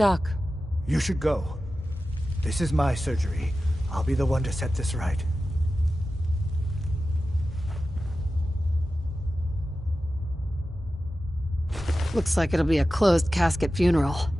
Doc. You should go. This is my surgery. I'll be the one to set this right. Looks like it'll be a closed casket funeral.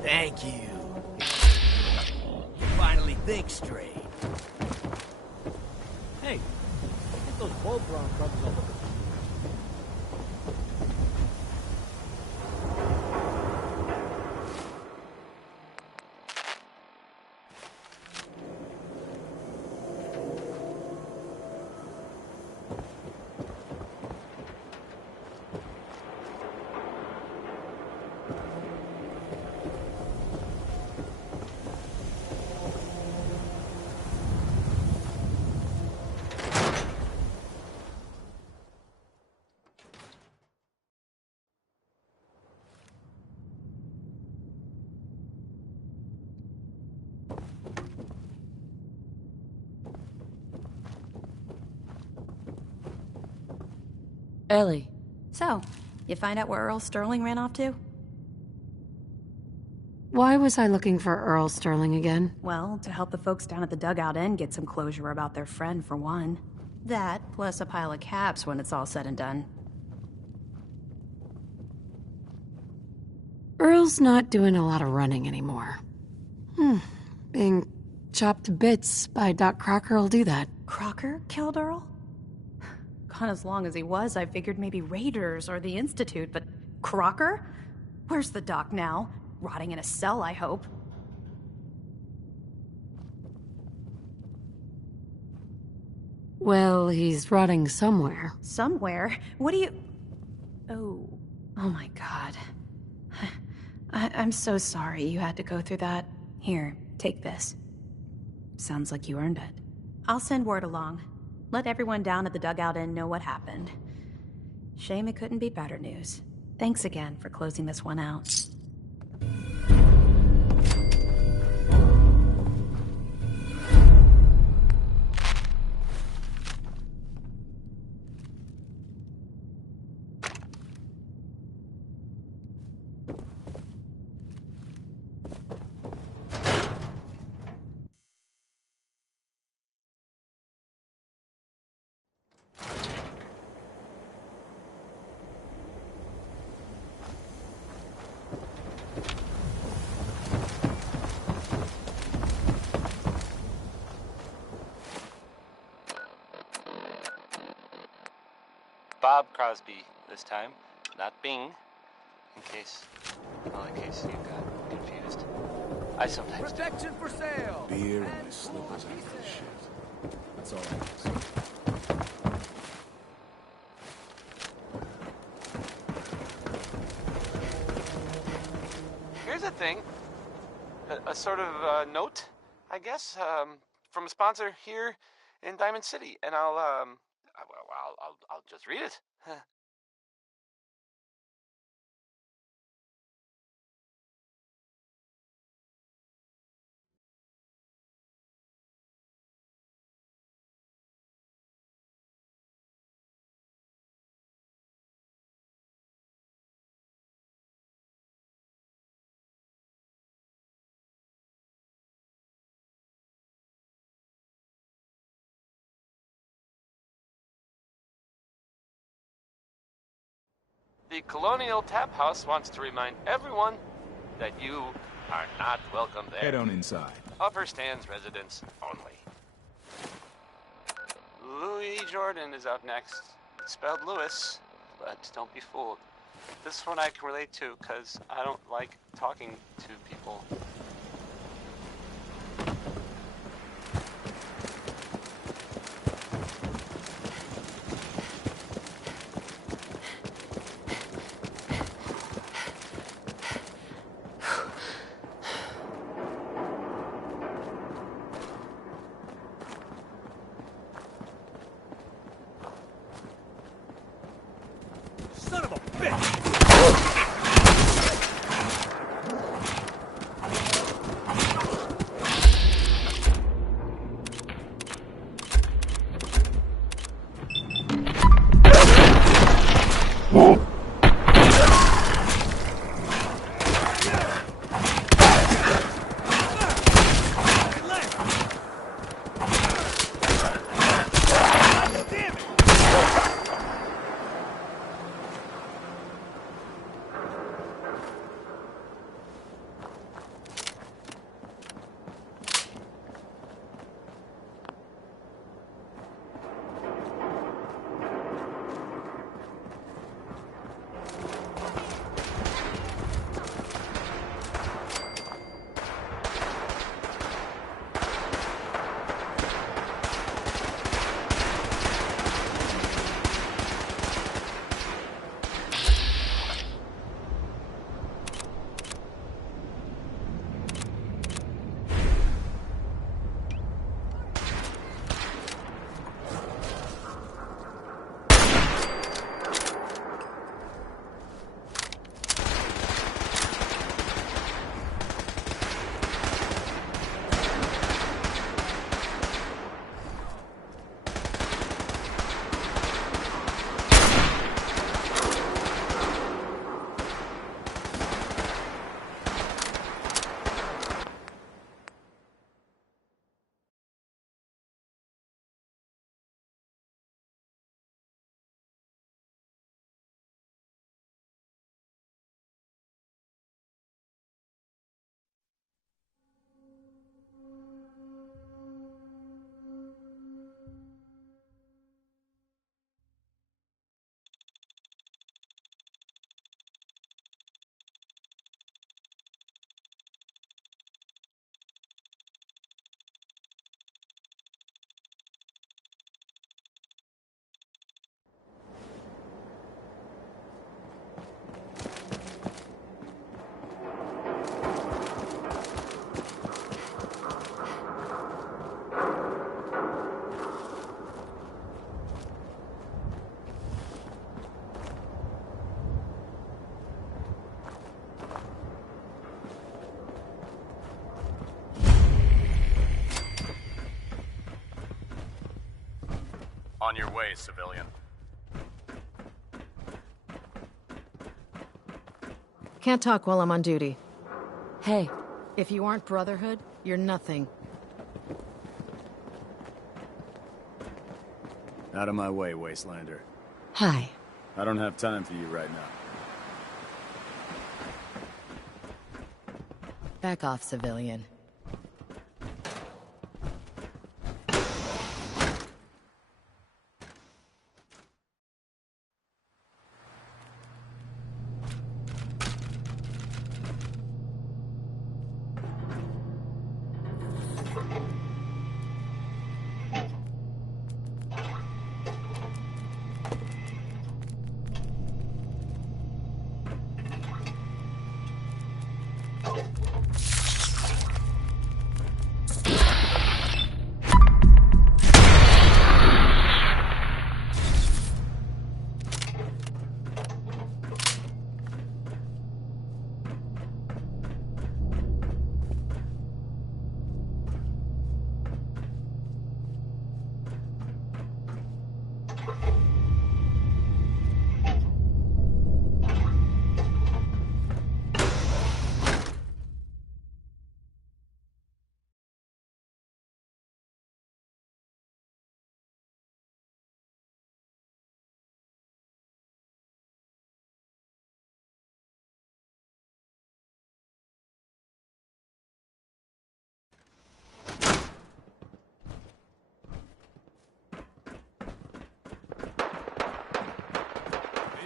Thank you. Finally think straight. Hey, get those bulb brown crumbs over there. Ellie. So, you find out where Earl Sterling ran off to? Why was I looking for Earl Sterling again? Well, to help the folks down at the Dugout Inn get some closure about their friend, for one. That, plus a pile of caps when it's all said and done. Earl's not doing a lot of running anymore. Being chopped to bits by Doc Crocker will do that. Crocker killed Earl? Gone as long as he was, I figured maybe Raiders or the Institute, but Crocker? Where's the doc now? Rotting in a cell, I hope. Well, he's rotting somewhere. Somewhere? What do you... Oh my God. I'm so sorry you had to go through that. Here, take this. Sounds like you earned it. I'll send word along. Let everyone down at the Dugout Inn know what happened. Shame it couldn't be better news. Thanks again for closing this one out. Bob Crosby this time, not Bing. In case you got confused. I sometimes do. Protection for sale! Beer and my slippers and that shit. That's all I can say. Here's a thing. A sort of note, I guess, from a sponsor here in Diamond City, and I'll just read it. The Colonial Tap House wants to remind everyone that you are not welcome there. Head on inside. Upper stands residents only. Louis Jordan is up next. Spelled Lewis, but don't be fooled. This one I can relate to because I don't like talking to people. Son of a bitch! On your way, civilian. Can't talk while I'm on duty. Hey, if you aren't Brotherhood, you're nothing. Out of my way, Wastelander. Hi. I don't have time for you right now. Back off, civilian.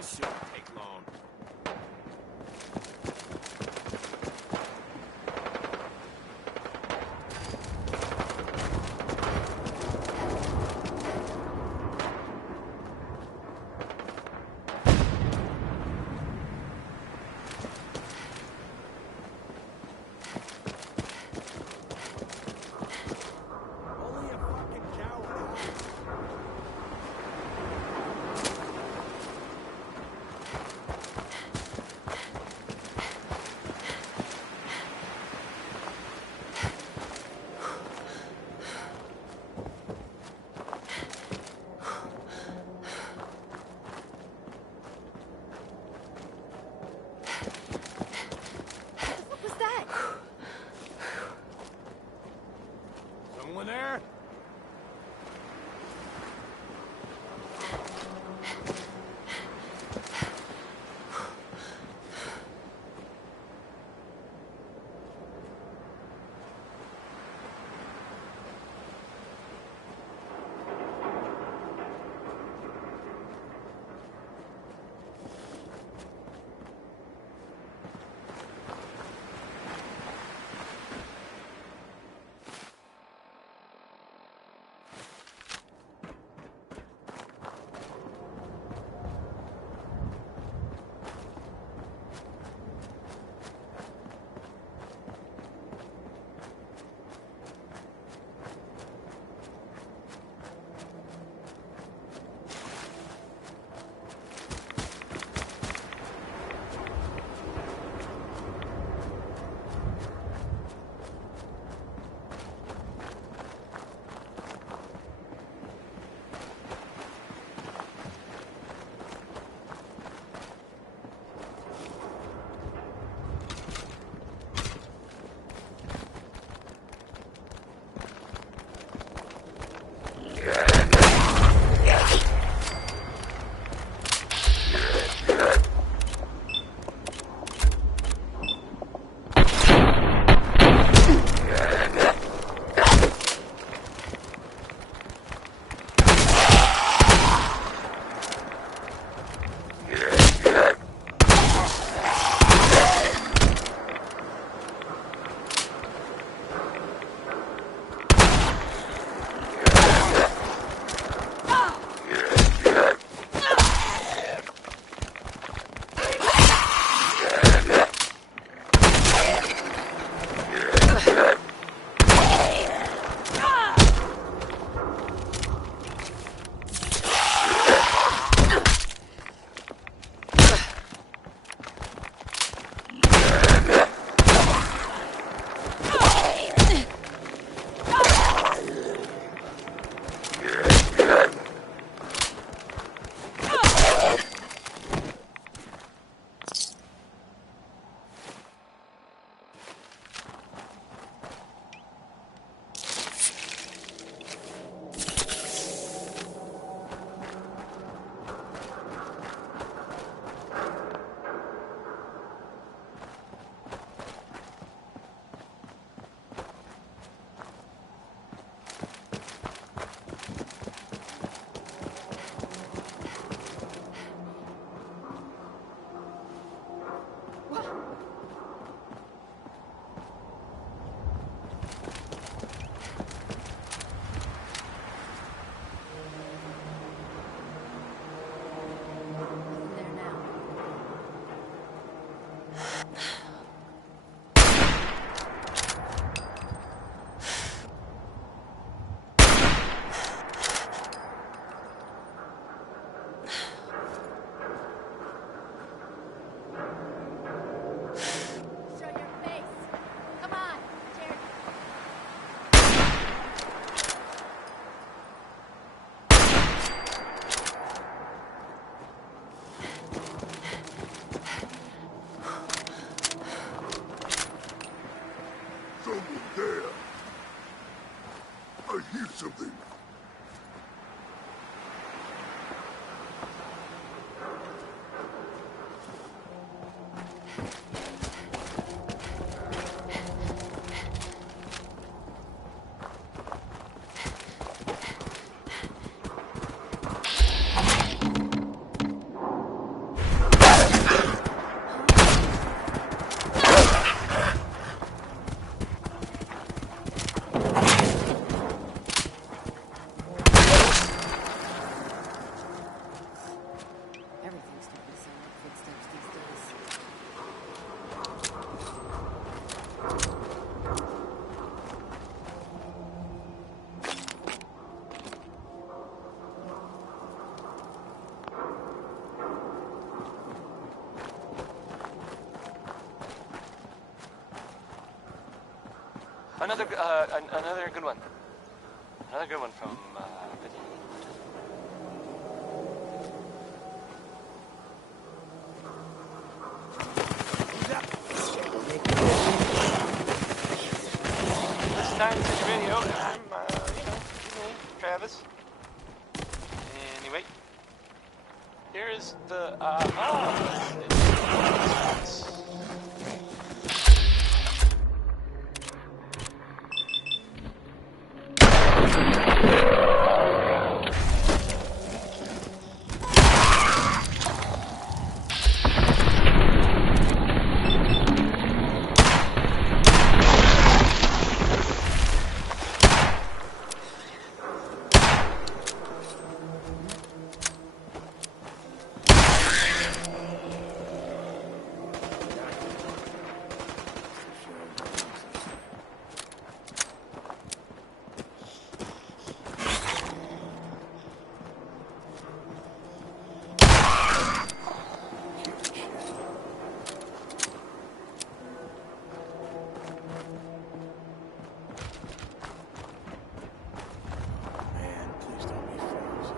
This shouldn't take long. Only a fucking coward. What was that? Someone there? something. Another good one. Another good one from Betty. This is Diamond City Radio, and I'm, me, Travis. Anyway, here is the, Man, please don't be frozen.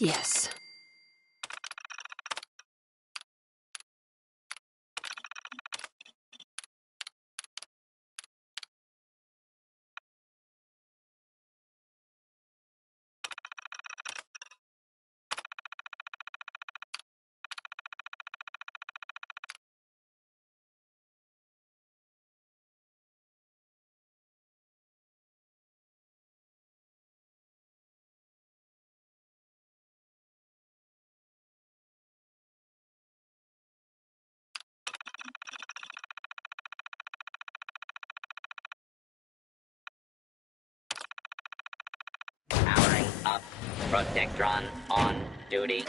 Yes. Protectron on duty.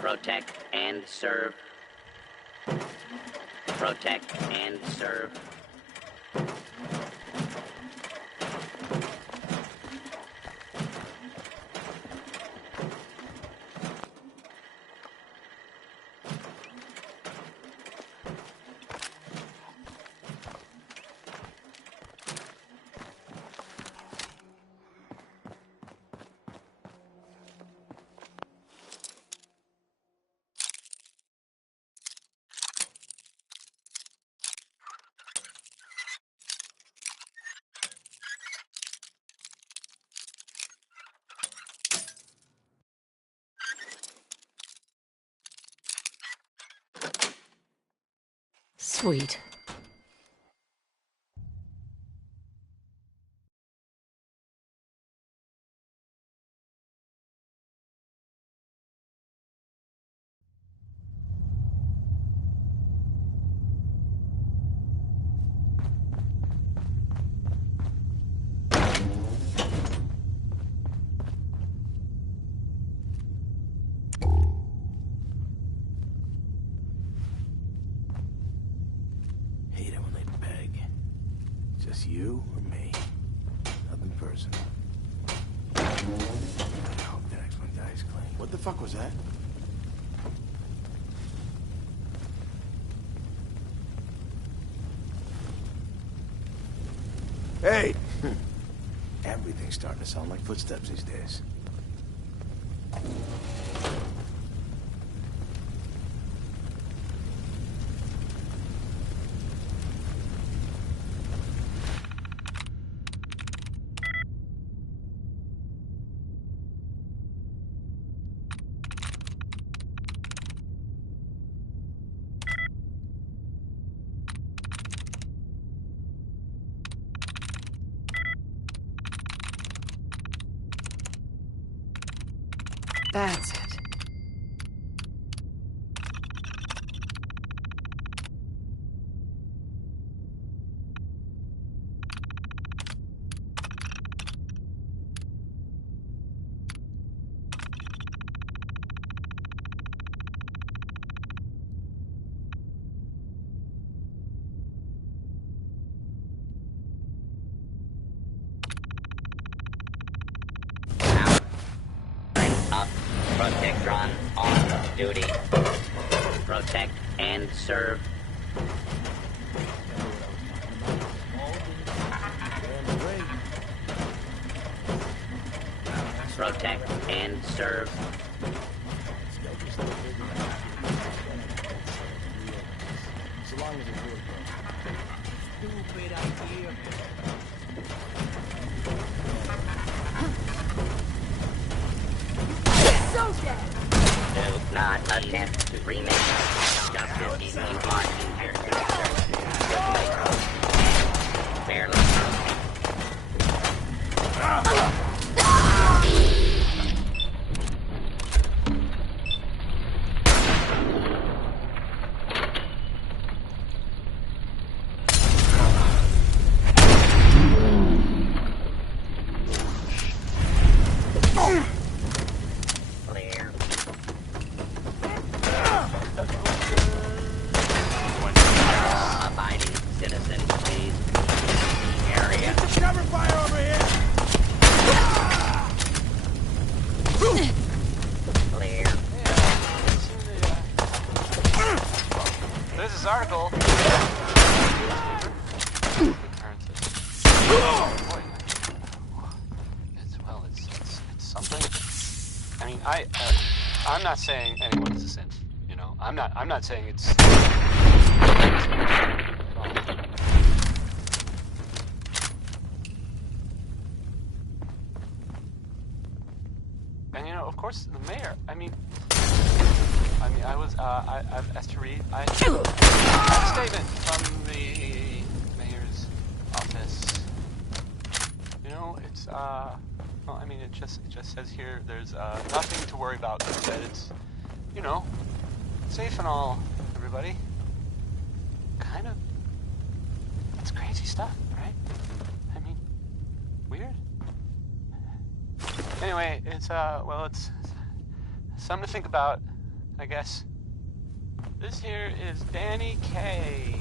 Protect and serve. Protect and serve. Sweet. Hate it when they beg. Just you or me. Nothing personal. I hope the next one dies clean. What the fuck was that? Hey! Everything's starting to sound like footsteps these days. That's it. Up. Protectron on duty. Protect and serve. Protect and serve. So long as it's real good. Stupid idea. Do not attempt to remake justice if you are injured. Fairly. Abiding citizen, please. Area. Cover fire over here! Clear. There's this article. It's something. I mean, I'm not saying anyone is a sin. You know, I'm not saying it's. And you know, of course, the mayor. I mean, I've asked to read. I have a statement from the mayor's office. You know, it's well, I mean, it just says here there's nothing to worry about. It said it's, you know, safe and all. Everybody, kind of. It's crazy stuff, right? I mean, weird. Anyway, it's something to think about, I guess. This here is Danny Kaye.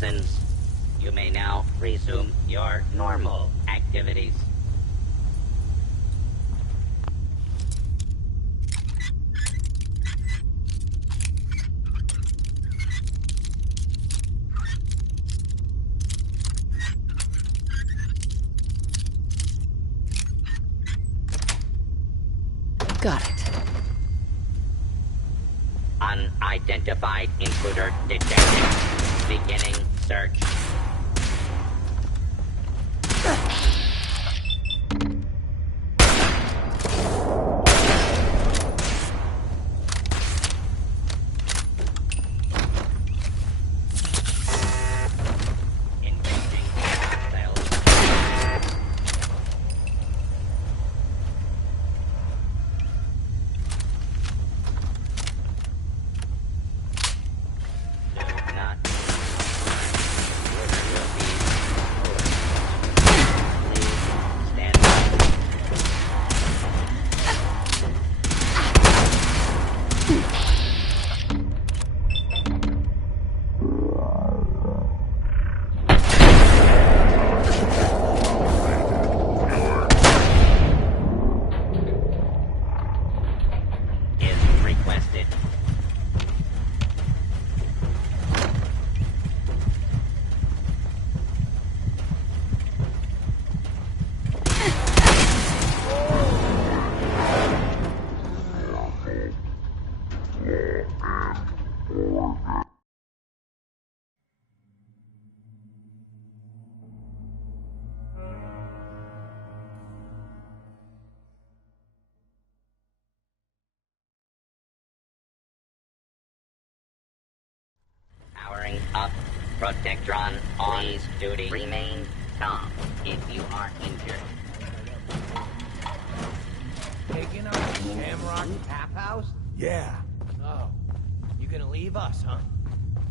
citizens. You may now resume your normal activities. Got it. Unidentified intruder detected. Beginning search. Powering up. Protectron on duty. Remain calm if you are injured. Taking up the Shamrock Tap House? Yeah. Oh. You gonna leave us, huh?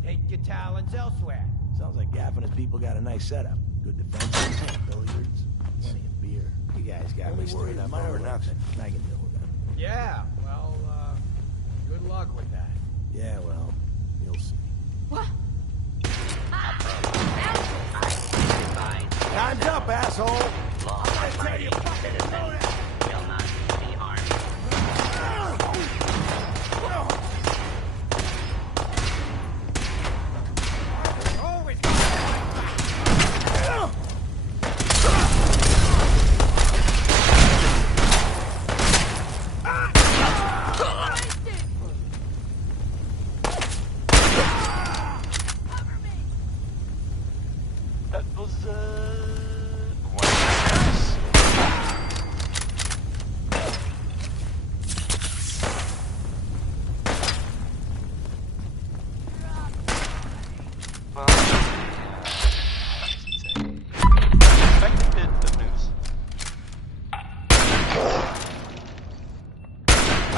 Take your talents elsewhere. Sounds like Gaff and his people got a nice setup. Good defense, billiards, plenty of beer. You guys got me worried up over nothing. I can deal with that. Yeah, well, good luck with that. Yeah, well, you'll see. What? Time's up, asshole! Law abiding citizens will not be harmed. That was, well, it's a unexpected bit of news. I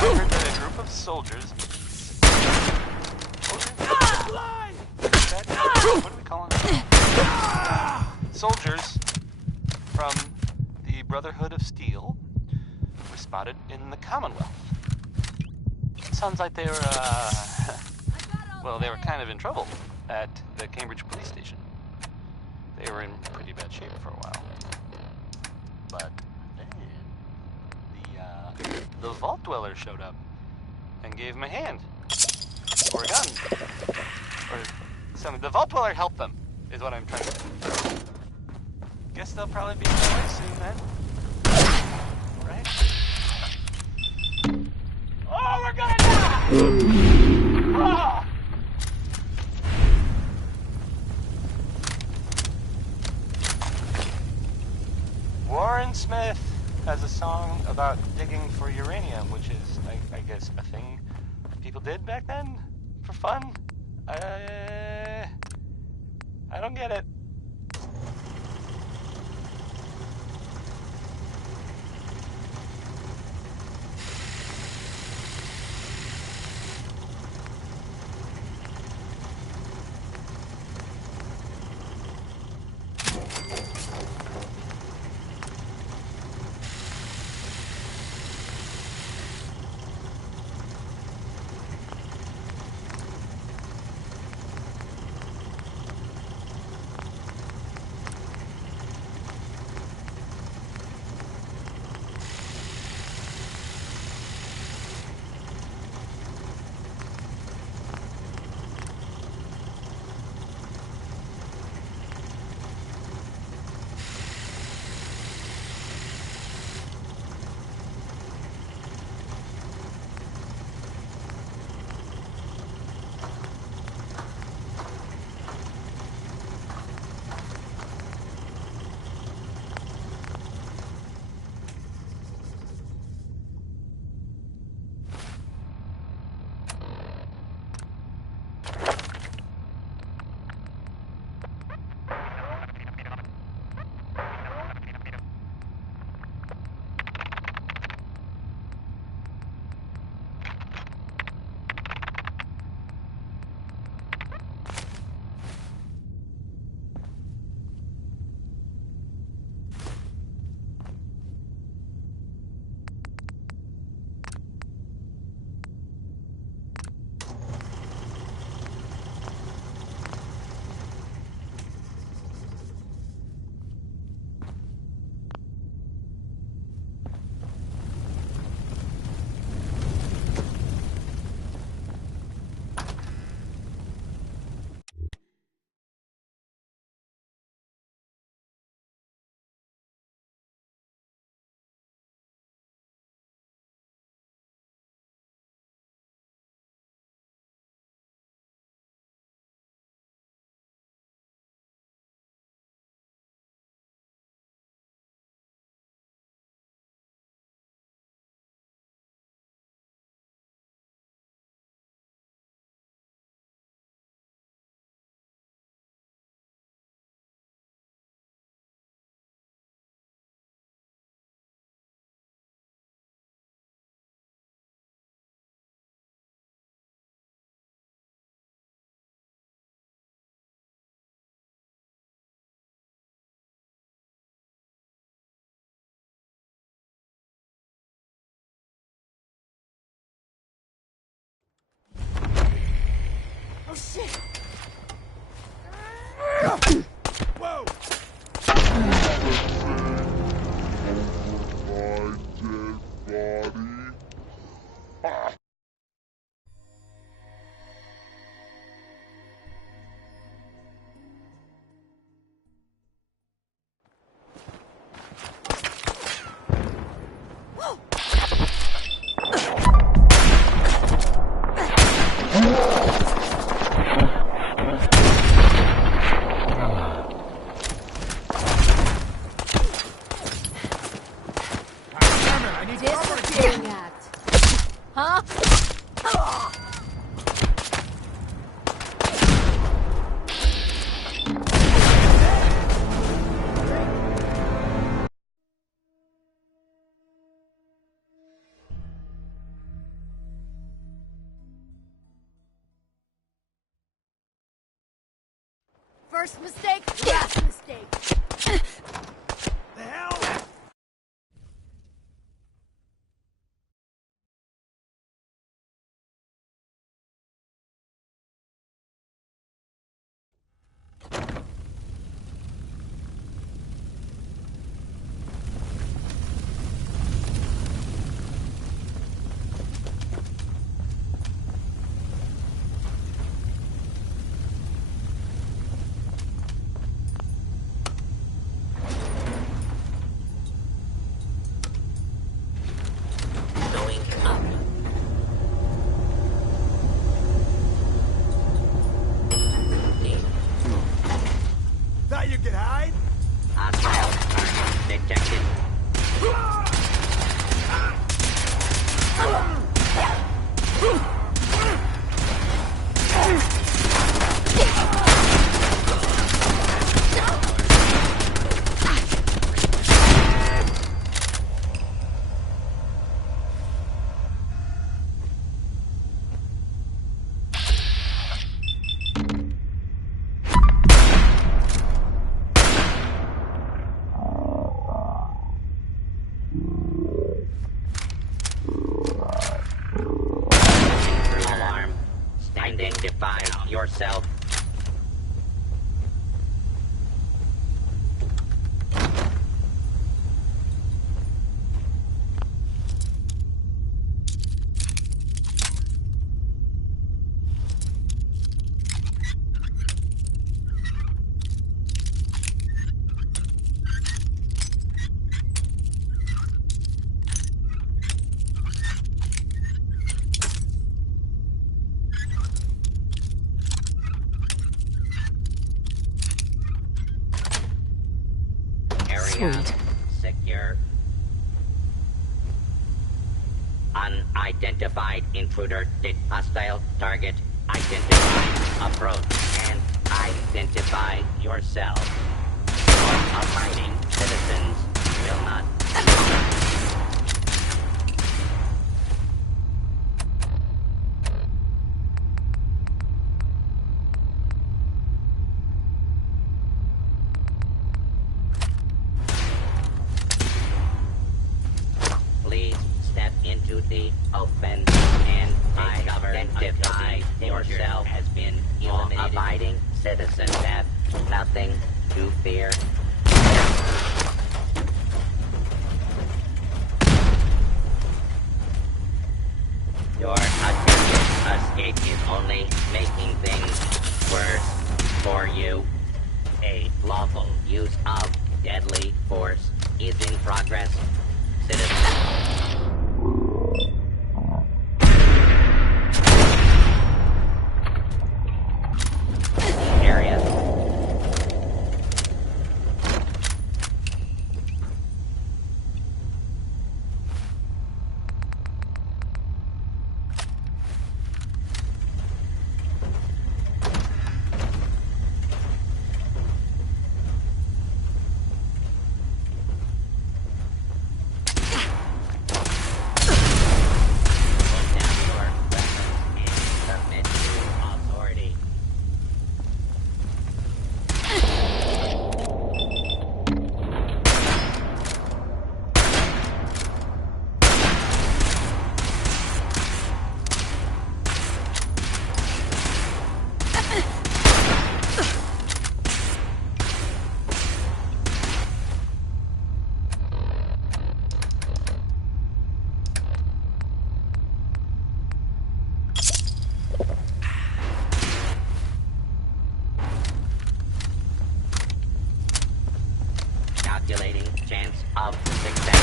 heard that a group of soldiers... What are we calling them? Soldiers from the Brotherhood of Steel were spotted in the Commonwealth. Sounds like they were, well, they were kind of in trouble at the Cambridge police station. They were in pretty bad shape for a while. But then, the Vault Dweller showed up and gave them a hand. Or a gun. Or something. The Vault Dweller helped them, is what I'm trying to say. Guess they'll probably be on their way soon then. Right? Oh, we're gonna die! Oh! Warren Smith has a song about digging for uranium, which is, I guess, a thing people did back then for fun. I don't get it. Oh, shit! Whoa! My dead body. Disappearing act. Huh? First mistake, last mistake. The hell? Going up. Thought you could hide? Hostile target detected. Alarm. Identify yourself. Area Sweet. secure. Unidentified intruder. Hostile target identified. Approach and identify yourself. Abiding citizens will not. Please step into the open and identify yourself as been eliminated. Abiding citizens have nothing to fear. Your attempted escape is only making things worse for you. A lawful use of deadly force is in progress. Citizens. Area. of success.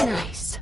Nice.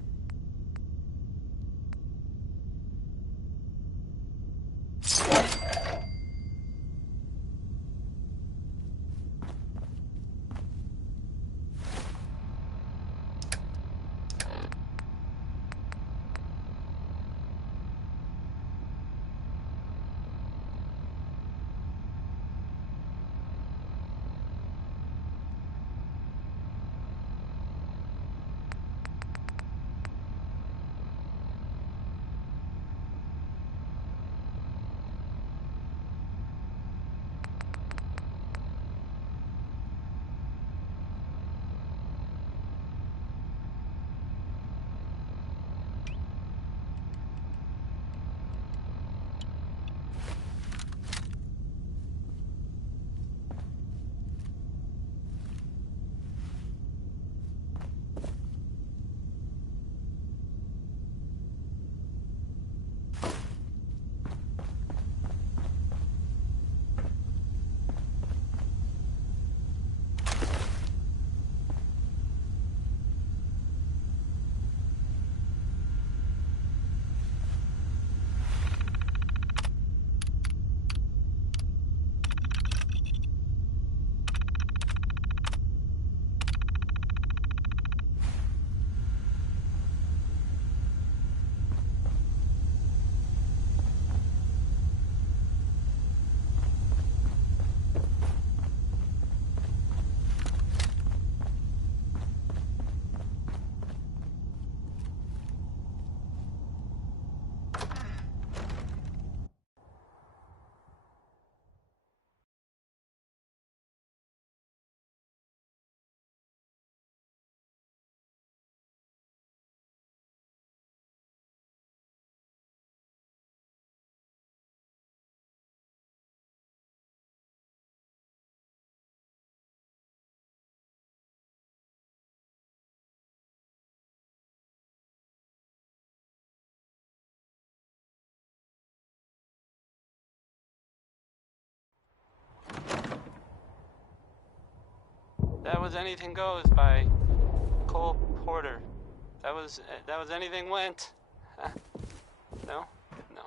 That was Anything Goes by Cole Porter. That was Anything Went. No? No.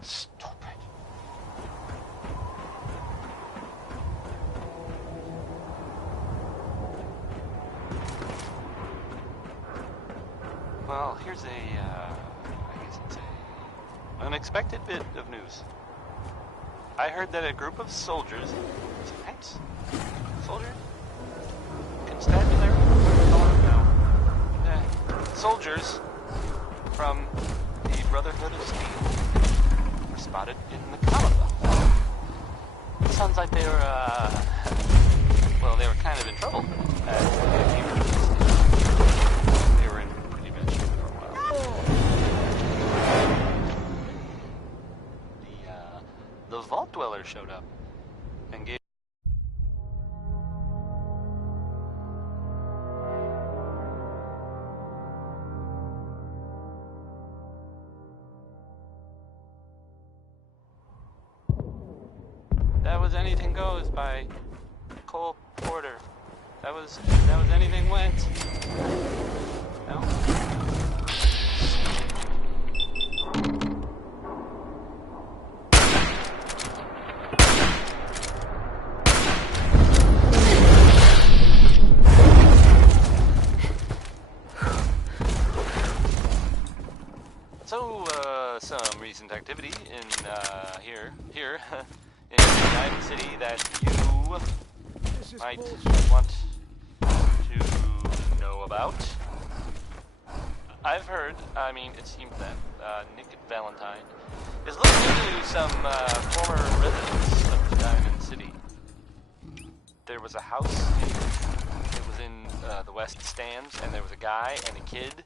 Stupid. Well, here's I guess it's an unexpected bit of news. I heard that a group of soldiers, soldiers? Constabulary? No. Soldiers from the Brotherhood of Steel were spotted in the Commonwealth. It sounds like they were, they were kind of in trouble. They were in pretty bad shape for a while. The Vault Dweller showed up and gave. That was Anything Goes by Cole Porter. That was Anything Went. No? So, some recent activity in, here, in United City that you might want to know about. I've heard, it seems that, Nick Valentine is looking into some, former residents of Diamond City. there was a house. It was in the West Stands, and there was a guy and a kid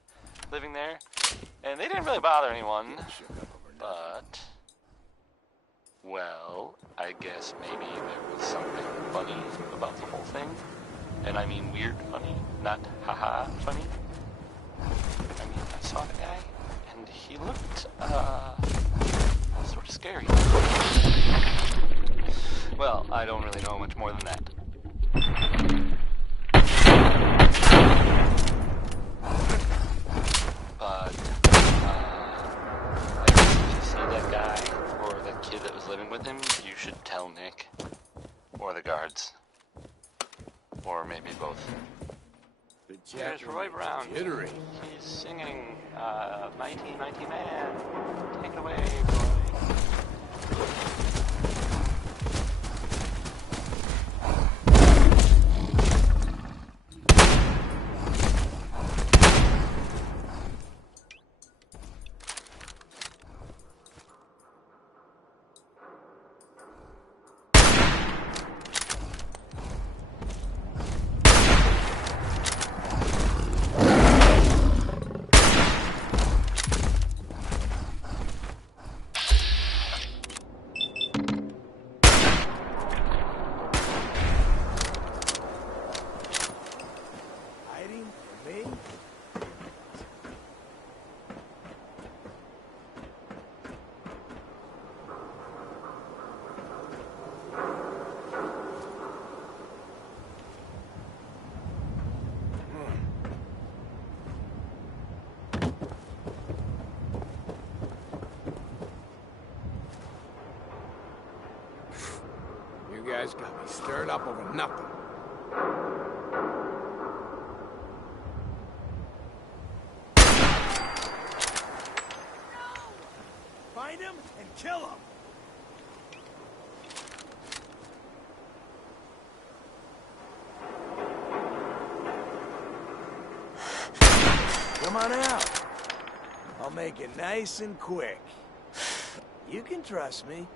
living there, and they didn't really bother anyone. But, well, I guess maybe there was something funny about the whole thing. And I mean weird funny, not haha funny. I mean, I saw the guy, and he looked, sort of scary. Well, I don't really know much more than that. But, I guess if you see that guy, or that kid that was living with him, you should tell Nick. Or the guards. Or maybe both. There's Roy Brown. Jittery. He's singing, Mighty, Mighty Man. Take it away, Roy. You guys got me stirred up over nothing. Find him and kill him! Come on out. I'll make it nice and quick. You can trust me.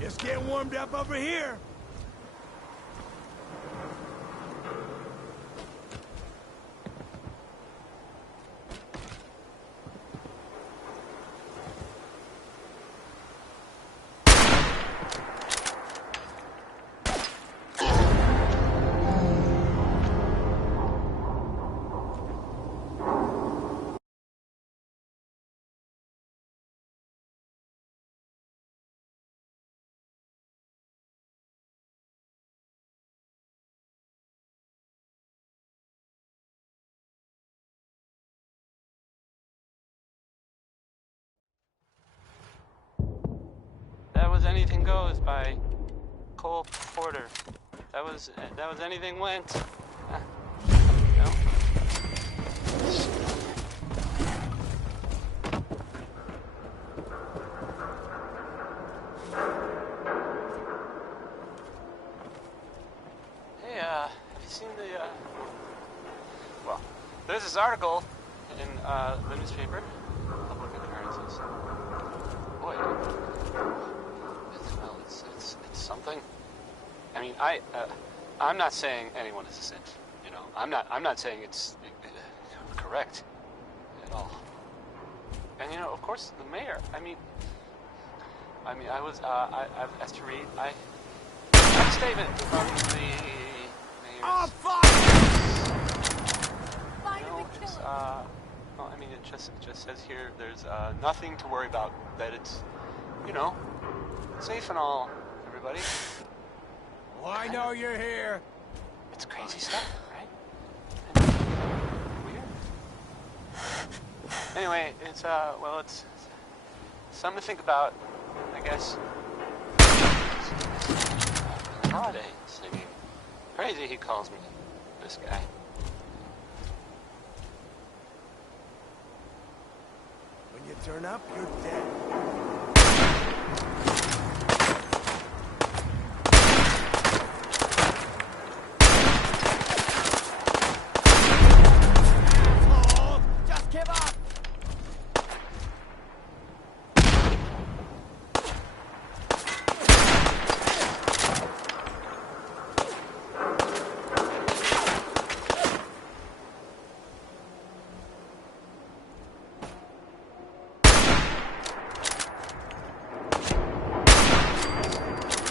Just getting warmed up over here. That was Anything Goes by Cole Porter. That was Anything Went. No? Hey, have you seen the, well, there's this article in, the newspaper. Public occurrences. Boy. It's something. I mean, I'm not saying anyone is a saint, you know. I'm not saying it's correct at all. And you know, of course, the mayor. I mean, I mean, I was, I've asked to read. I have a statement from the mayor's... Oh, fuck! You know, it's, well, I mean, it just says here there's, nothing to worry about. That it's, you know, safe and all, everybody. Well, I know you're here. It's crazy stuff, right? And weird. Anyway, it's, well, it's something to think about, I guess. Holiday singing. Crazy, he calls me, this guy. When you turn up, you're dead. Oh, just give up.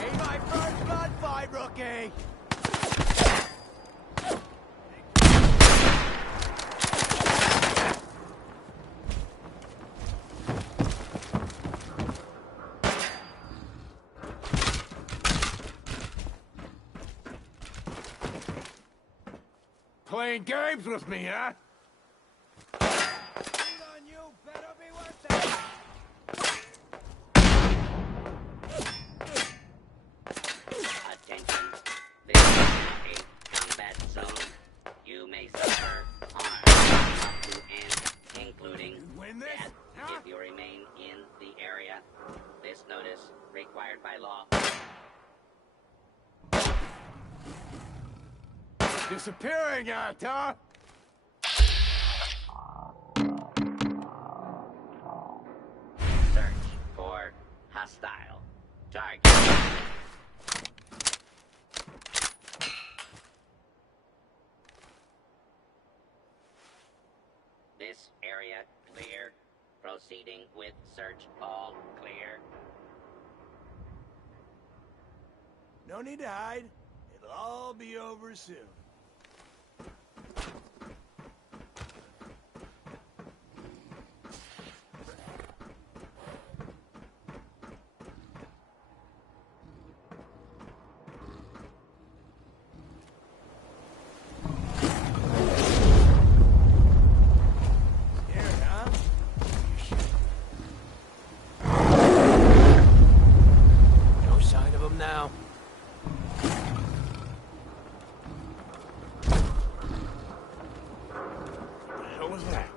Ain't my first blood fight, rookie. Playing games with me, huh? Shoot on you, better be worth it. Attention. This is a combat zone. You may suffer harm up to and including Win this? death if you remain in the area. This notice required by law. Disappearing act, huh? Search for hostile target. This area clear. Proceeding with search. All clear. No need to hide. It'll all be over soon. Scared, huh? No sign of him now. What the hell was that?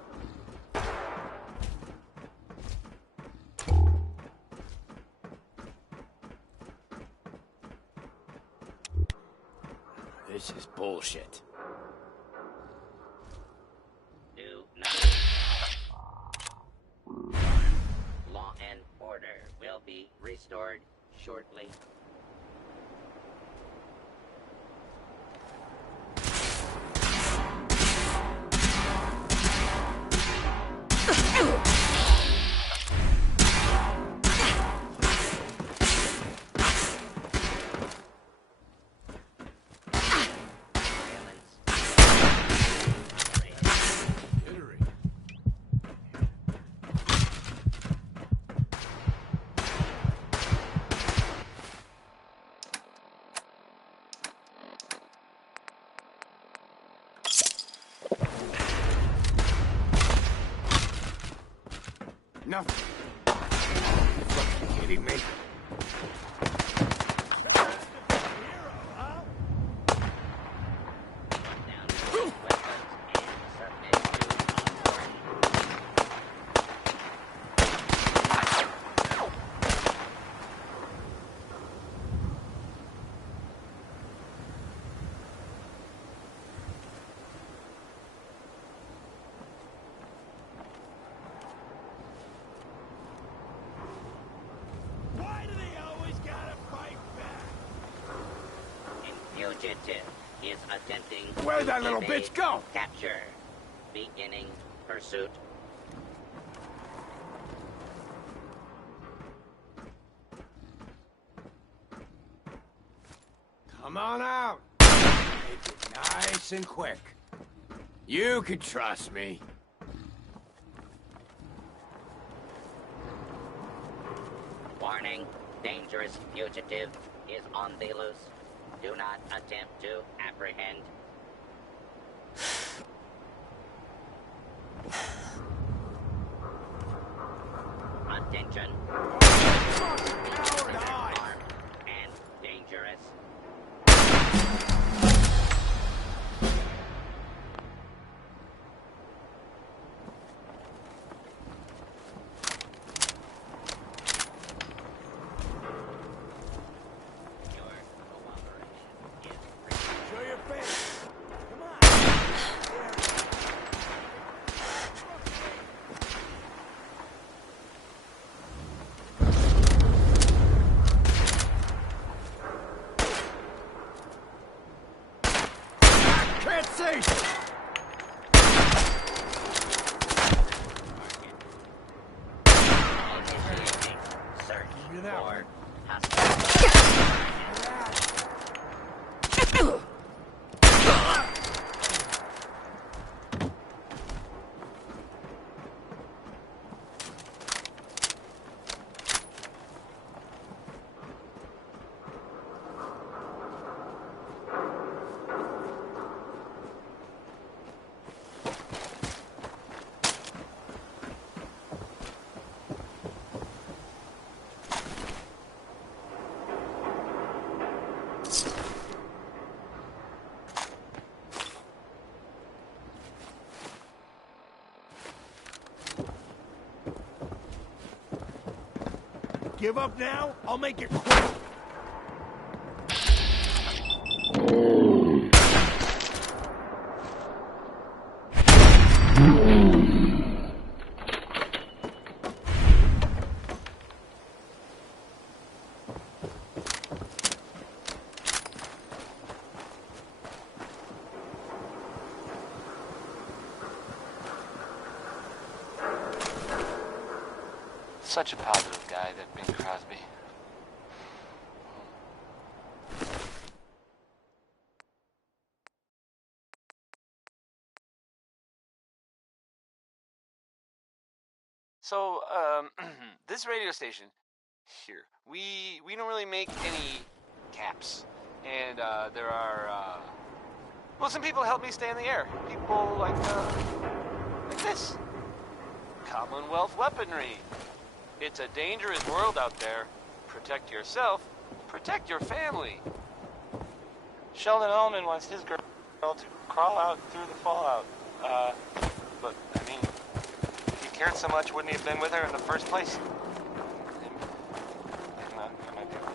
This is bullshit. Do not. Law and order will be restored shortly. Jittery. Nothing. You fucking kidding me? Down to weapons and submit to authority. Why do they always gotta fight back? Fugitive is attempting Where'd to that little evade bitch go? Capture. Beginning pursuit. Come on out. Make it nice and quick. You can trust me. Warning, dangerous fugitive is on the loose. Do not attempt to apprehend. Attention. Armed and dangerous. Show your face. Come on. Can't see. Initiating search You that for one. Give up now? I'll make it quick. Such a positive guy, that Bing Crosby. So, this radio station here, we don't really make any caps, and there are well, some people help me stay in the air. People like this. Commonwealth weaponry. It's a dangerous world out there. Protect yourself. Protect your family. Sheldon Ullman wants his girl to crawl out through the fallout. But, I mean, if he cared so much, wouldn't he have been with her in the first place? I might be wrong.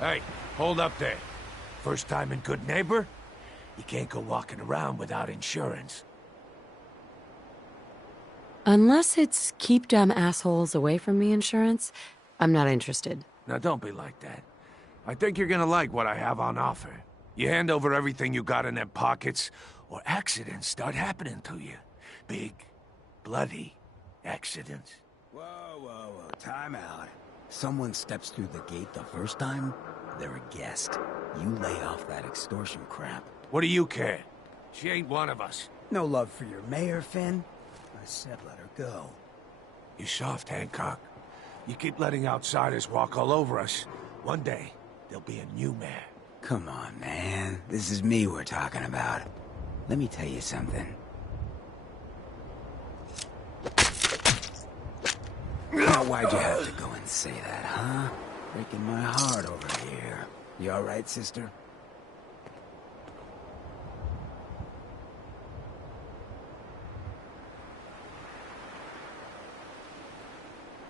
Hey, hold up there. First time in Good Neighbor? You can't go walking around without insurance. Unless it's keep dumb assholes away from me insurance, I'm not interested. Now don't be like that. I think you're gonna like what I have on offer. You hand over everything you got in them pockets, or accidents start happening to you. Big, bloody accidents. Whoa, whoa, whoa, time out. Someone steps through the gate the first time, they're a guest. You lay off that extortion crap. What do you care? She ain't one of us. No love for your mayor, Finn? I said let her go. You soft, Hancock. You keep letting outsiders walk all over us. One day, there'll be a new mayor. Come on, man. This is me we're talking about. Let me tell you something. Now, why'd you have to go and say that, huh? Breaking my heart over here. You alright, sister?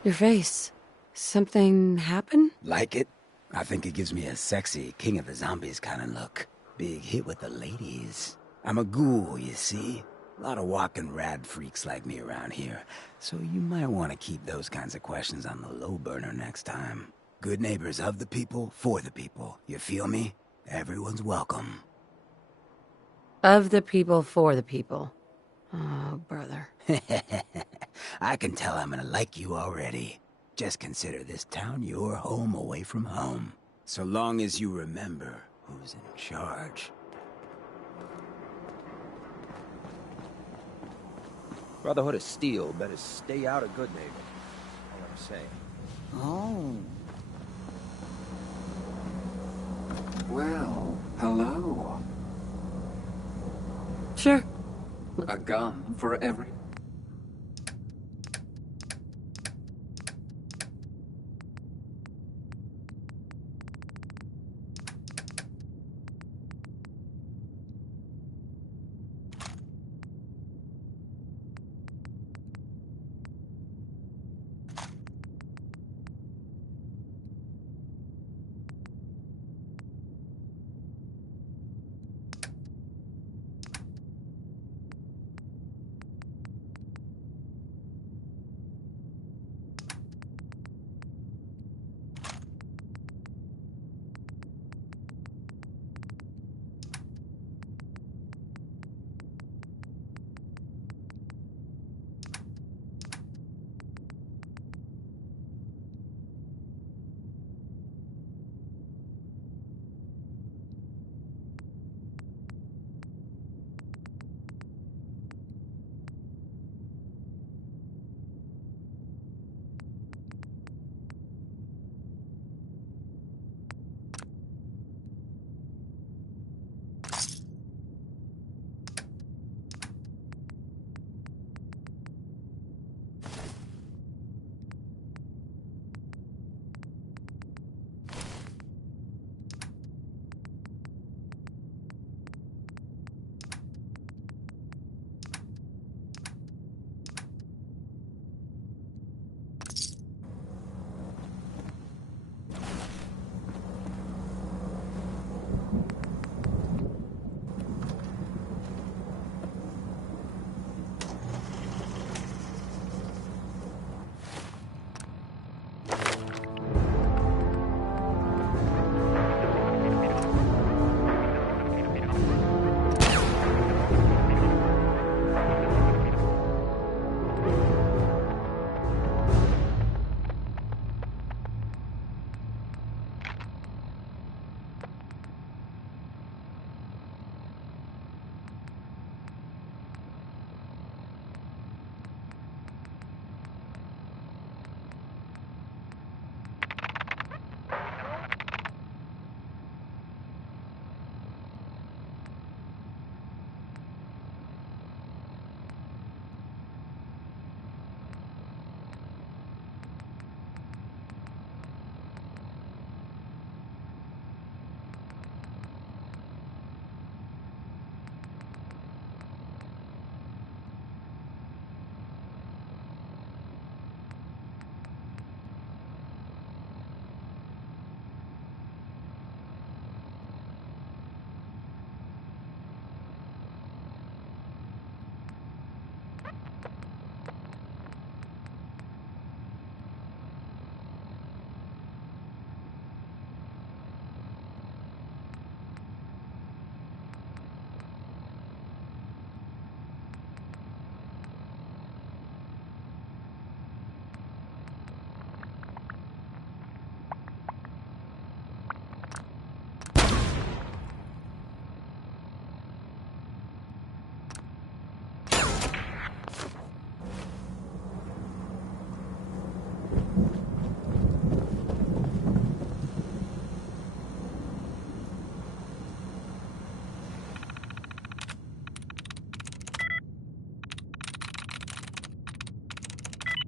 Your face. Something happened? Like it? I think it gives me a sexy King of the Zombies kind of look. Big hit with the ladies. I'm a ghoul, you see? A lot of walking rad freaks like me around here. So you might want to keep those kinds of questions on the low burner next time. Good neighbors of the people, for the people. You feel me? Everyone's welcome. Of the people, for the people. Oh, brother. I can tell I'm gonna like you already. Just consider this town your home away from home. So long as you remember who's in charge. Brotherhood of Steel better stay out of Good Neighbor. All I'm saying. Oh. Well, hello. Sure. A gun for every...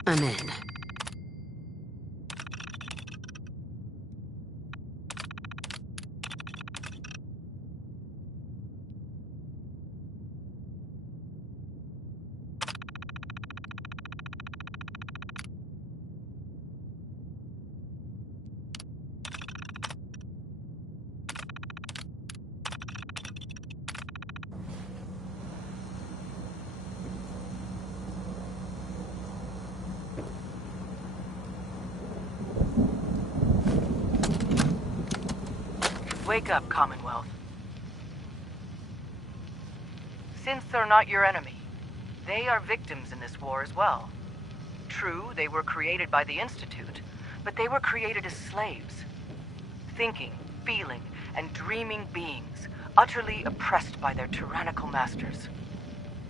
I'm in. Wake up, Commonwealth. Synths are not your enemy. They are victims in this war as well. True, they were created by the Institute, but they were created as slaves. Thinking, feeling, and dreaming beings, utterly oppressed by their tyrannical masters.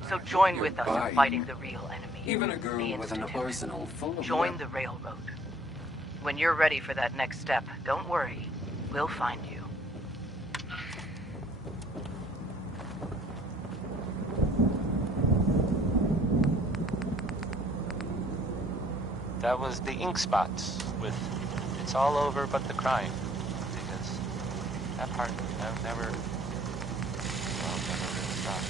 So join with us in fighting the real enemy. Even a girl the with an Institute. arsenal full of Join the Railroad. When you're ready for that next step, don't worry. We'll find you. That was the ink spots with "It's all over but the crime," because that part never really stopped.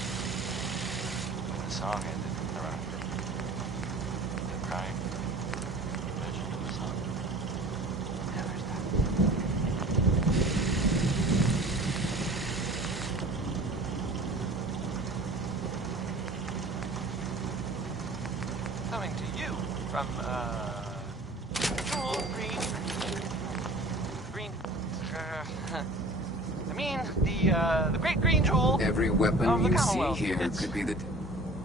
The song ended around the crying version of the song. Yeah, there's that. Coming to you from Jewel Green. I mean the Great Green Jewel. Every weapon of the you see Commonwealth. here It's could be the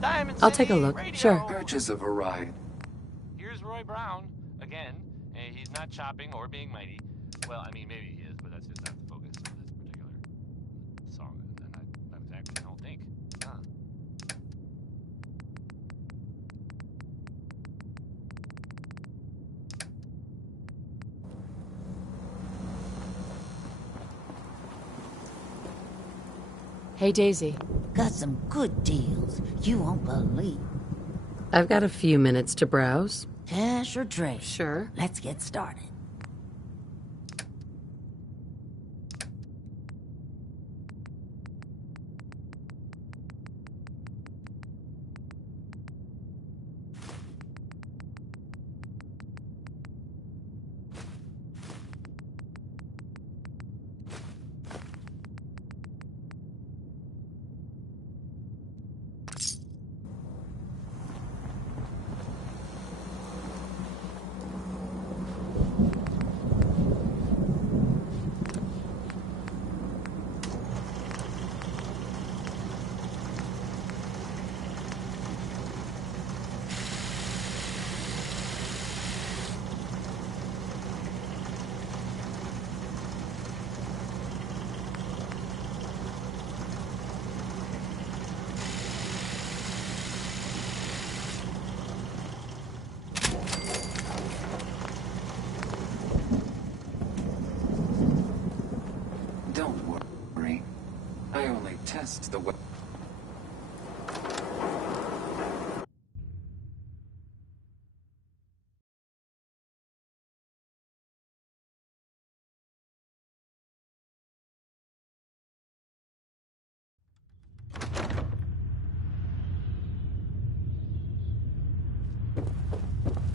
Diamond I'll City take a look, Radio. sure. purchase of a ride. Here's Roy Brown again, and he's not chopping or being mighty. Well, I mean, maybe he is, but that's just not the focus of this particular song, and not exactly, I don't think. Huh. Hey, Daisy. Got some good deals you won't believe. I've got a few minutes to browse. Cash or trade? Sure. Let's get started. Don't worry. I only test the weapon.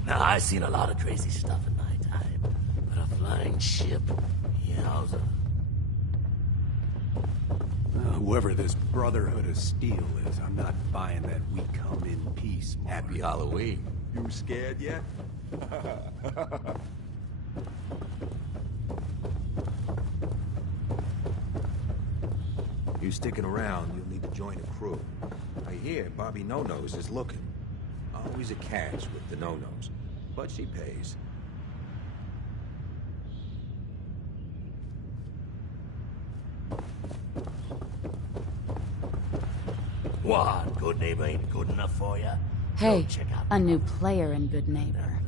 Now, I've seen a lot of crazy stuff in my time, but a flying ship, yowza. Whoever this Brotherhood of Steel is, I'm not buying that we come in peace. Happy Halloween. You scared yet? You sticking around, you'll need to join a crew. I hear Bobby No-Nose is looking. Always a catch with the No-Nose, but she pays. What? Good neighbor ain't good enough for ya? Hey, Check out a new player in Good Neighbor.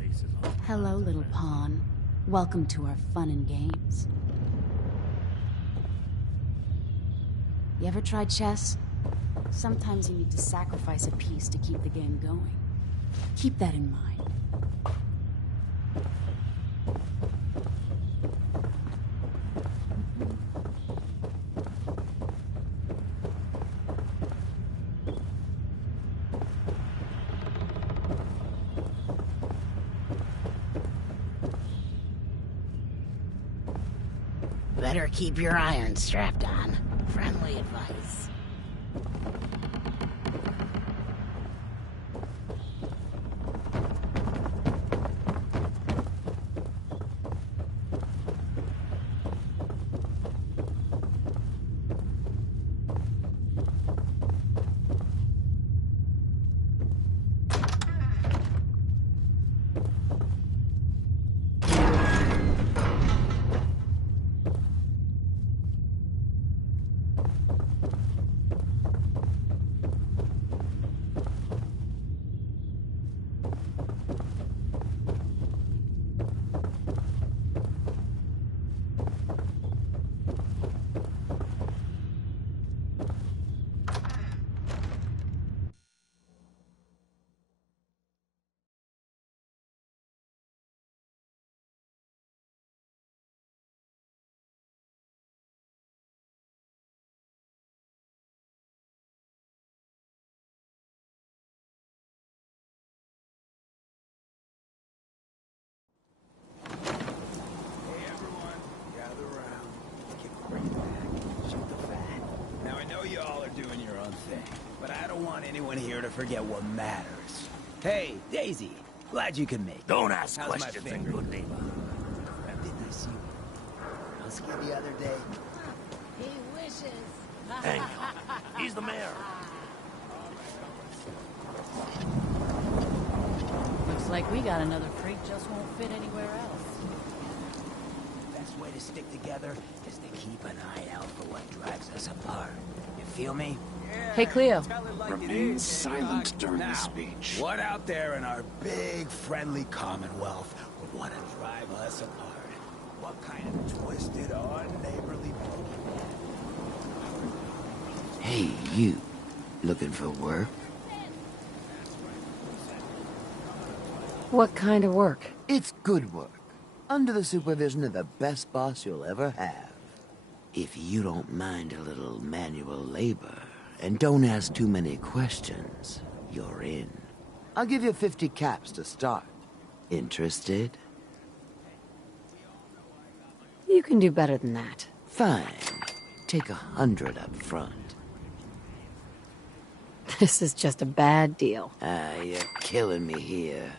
Hello, little pawn. Welcome to our fun and games. You ever tried chess? Sometimes you need to sacrifice a piece to keep the game going. Keep that in mind. better keep your iron strapped on. Friendly advice. But I don't want anyone here to forget what matters. Hey, Daisy, glad you can make it. Don't ask How's my questions, finger? good neighbor. Didn't I see you? Husky the other day? He wishes. Hang on. He's the mayor. Looks like we got another freak just won't fit anywhere else. The best way to stick together is to keep an eye out for what drives us apart. You feel me? Hey, Cleo. Remain silent during the speech. What out there in our big, friendly Commonwealth would want to drive us apart? What kind of twisted, unneighborly bogeyman? Hey, you. Looking for work? What kind of work? It's good work. Under the supervision of the best boss you'll ever have. If you don't mind a little manual labor, and don't ask too many questions, you're in. I'll give you 50 caps to start. Interested? You can do better than that. Fine. Take 100 up front. This is just a bad deal. You're killing me here.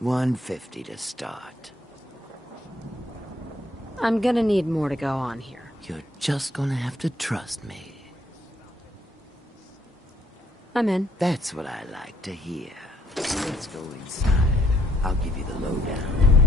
150 to start. I'm gonna need more to go on here. You're just gonna have to trust me. I'm in. That's what I like to hear. Let's go inside. I'll give you the lowdown.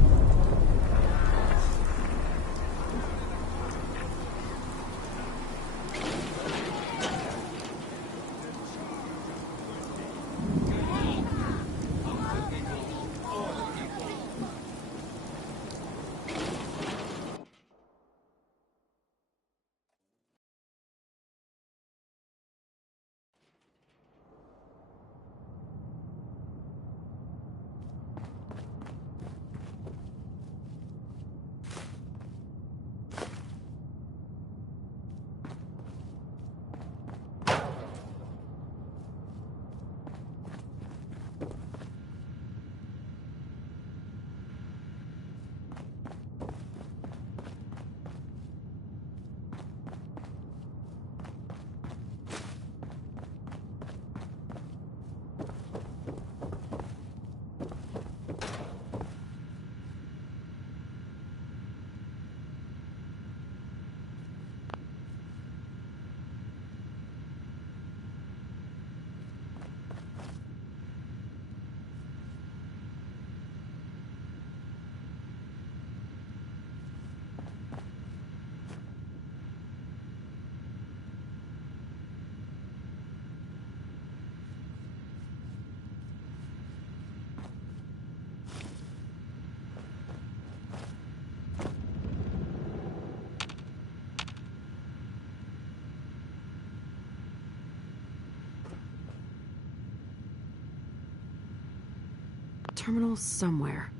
Terminal somewhere.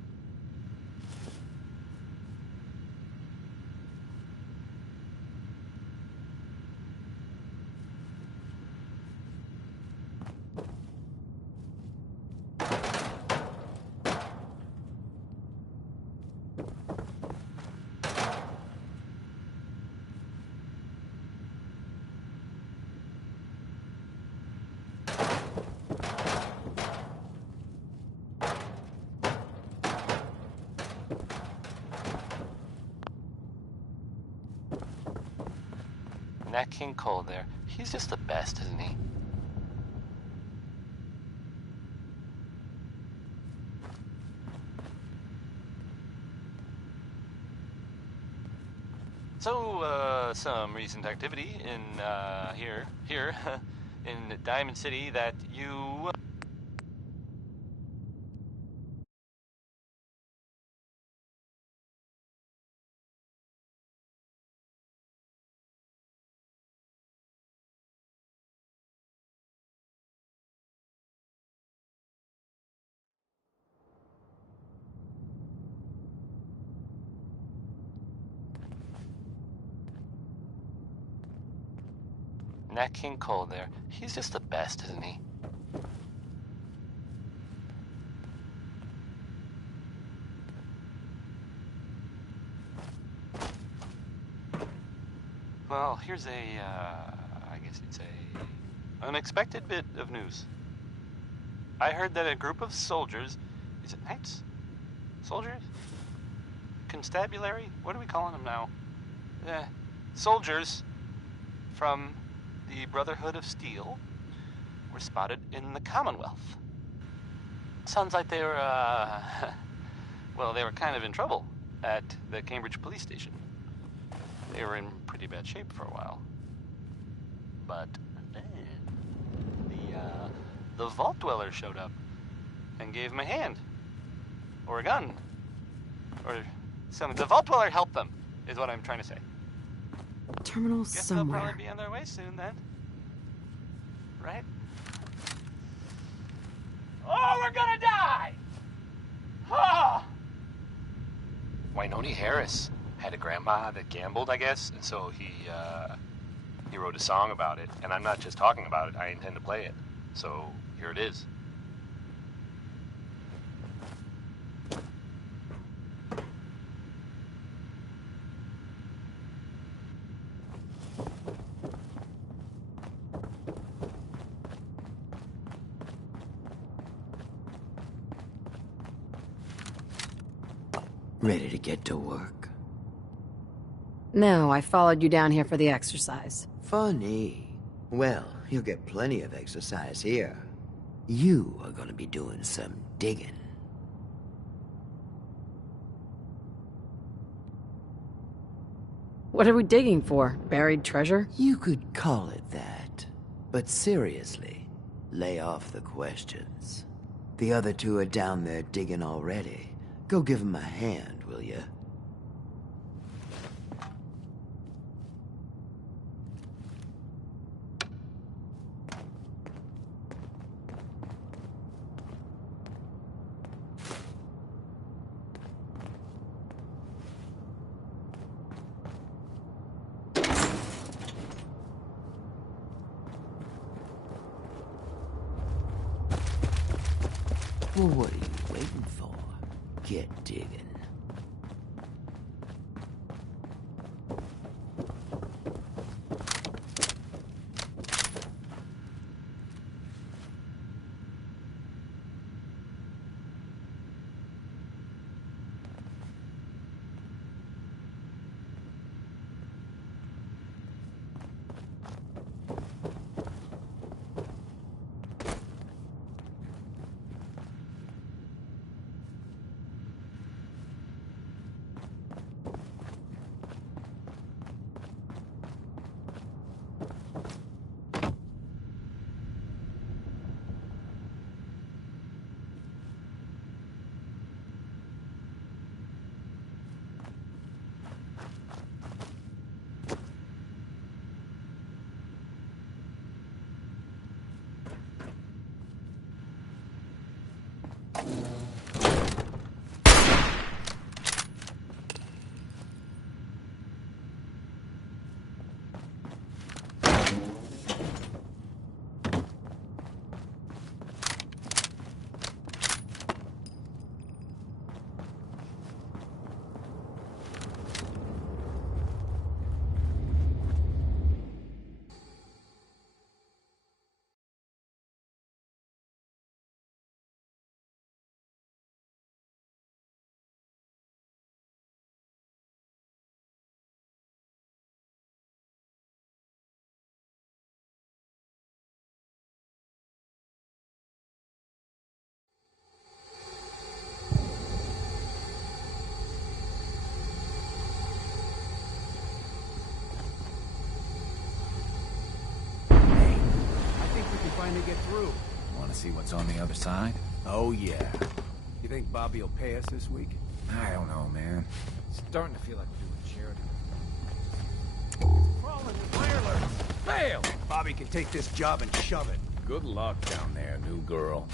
That King Cole there, he's just the best, isn't he? So, some recent activity in, here, in Diamond City that you... Nat King Cole there, he's just the best, isn't he? Well, here's I guess you'd say, unexpected bit of news. I heard that a group of soldiers, is it knights? Soldiers? Constabulary? What are we calling them now? Soldiers from the Brotherhood of Steel were spotted in the Commonwealth. Sounds like they were, well, they were kind of in trouble at the Cambridge police station. They were in pretty bad shape for a while. But then the Vault Dweller showed up and gave them a hand. Or a gun. Or something. The Vault Dweller helped them, is what I'm trying to say. Terminal Guess somewhere. they'll probably be on their way soon then. Right? Oh, we're gonna die! Oh! Wynoni Harris had a grandma that gambled, I guess, and so he wrote a song about it. And I'm not just talking about it, I intend to play it. So, here it is. Ready to get to work? No, I followed you down here for the exercise. Funny. Well, you'll get plenty of exercise here. You are gonna be doing some digging. What are we digging for? Buried treasure? You could call it that. But seriously, lay off the questions. The other two are down there digging already. Go give them a hand, will you? Well, what are you waiting for? Get digging. see what's on the other side? Oh, yeah. You think Bobby will pay us this week? I don't know, man. It's starting to feel like we're doing charity. Crawling with wireless. Fail! Bobby can take this job and shove it. Good luck down there, new girl.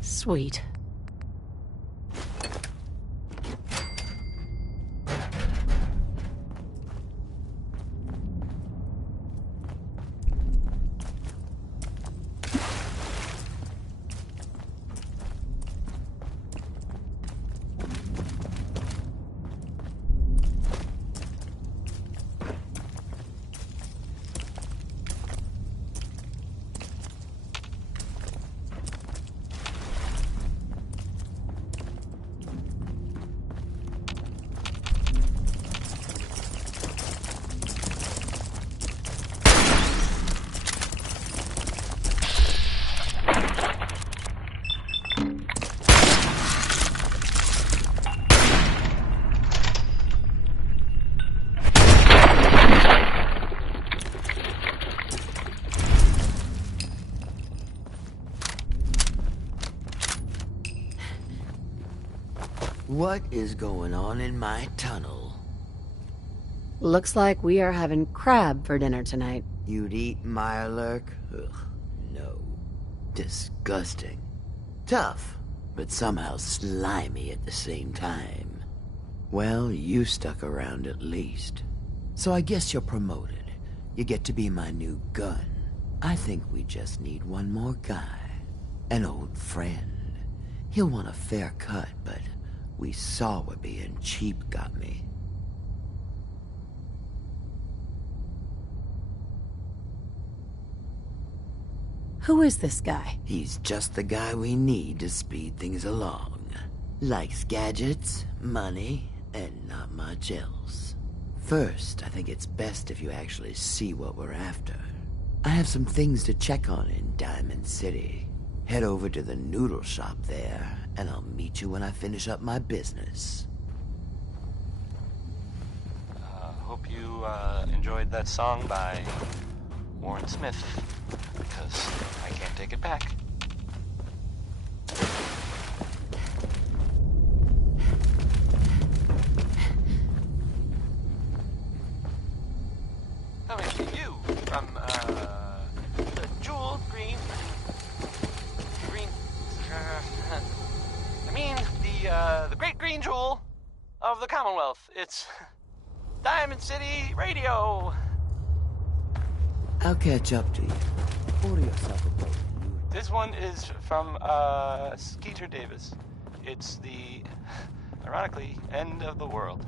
Sweet. What is going on in my tunnel? Looks like we are having crab for dinner tonight. You'd eat Mirelurk? Ugh, no. Disgusting. Tough, but somehow slimy at the same time. Well, you stuck around at least. So I guess you're promoted. You get to be my new gun. I think we just need one more guy. An old friend. He'll want a fair cut, but we saw what being cheap got me. Who is this guy? He's just the guy we need to speed things along. Likes gadgets, money, and not much else. First, I think it's best if you actually see what we're after. I have some things to check on in Diamond City. Head over to the noodle shop there, and I'll meet you when I finish up my business. Hope you enjoyed that song by Warren Smith, because I can't take it back. Coming to you from the Jewel Green. I mean, the great green jewel of the Commonwealth. It's Diamond City Radio. I'll catch up to you. Order yourself a boat. This one is from Skeeter Davis. It's the, ironically, end of the world.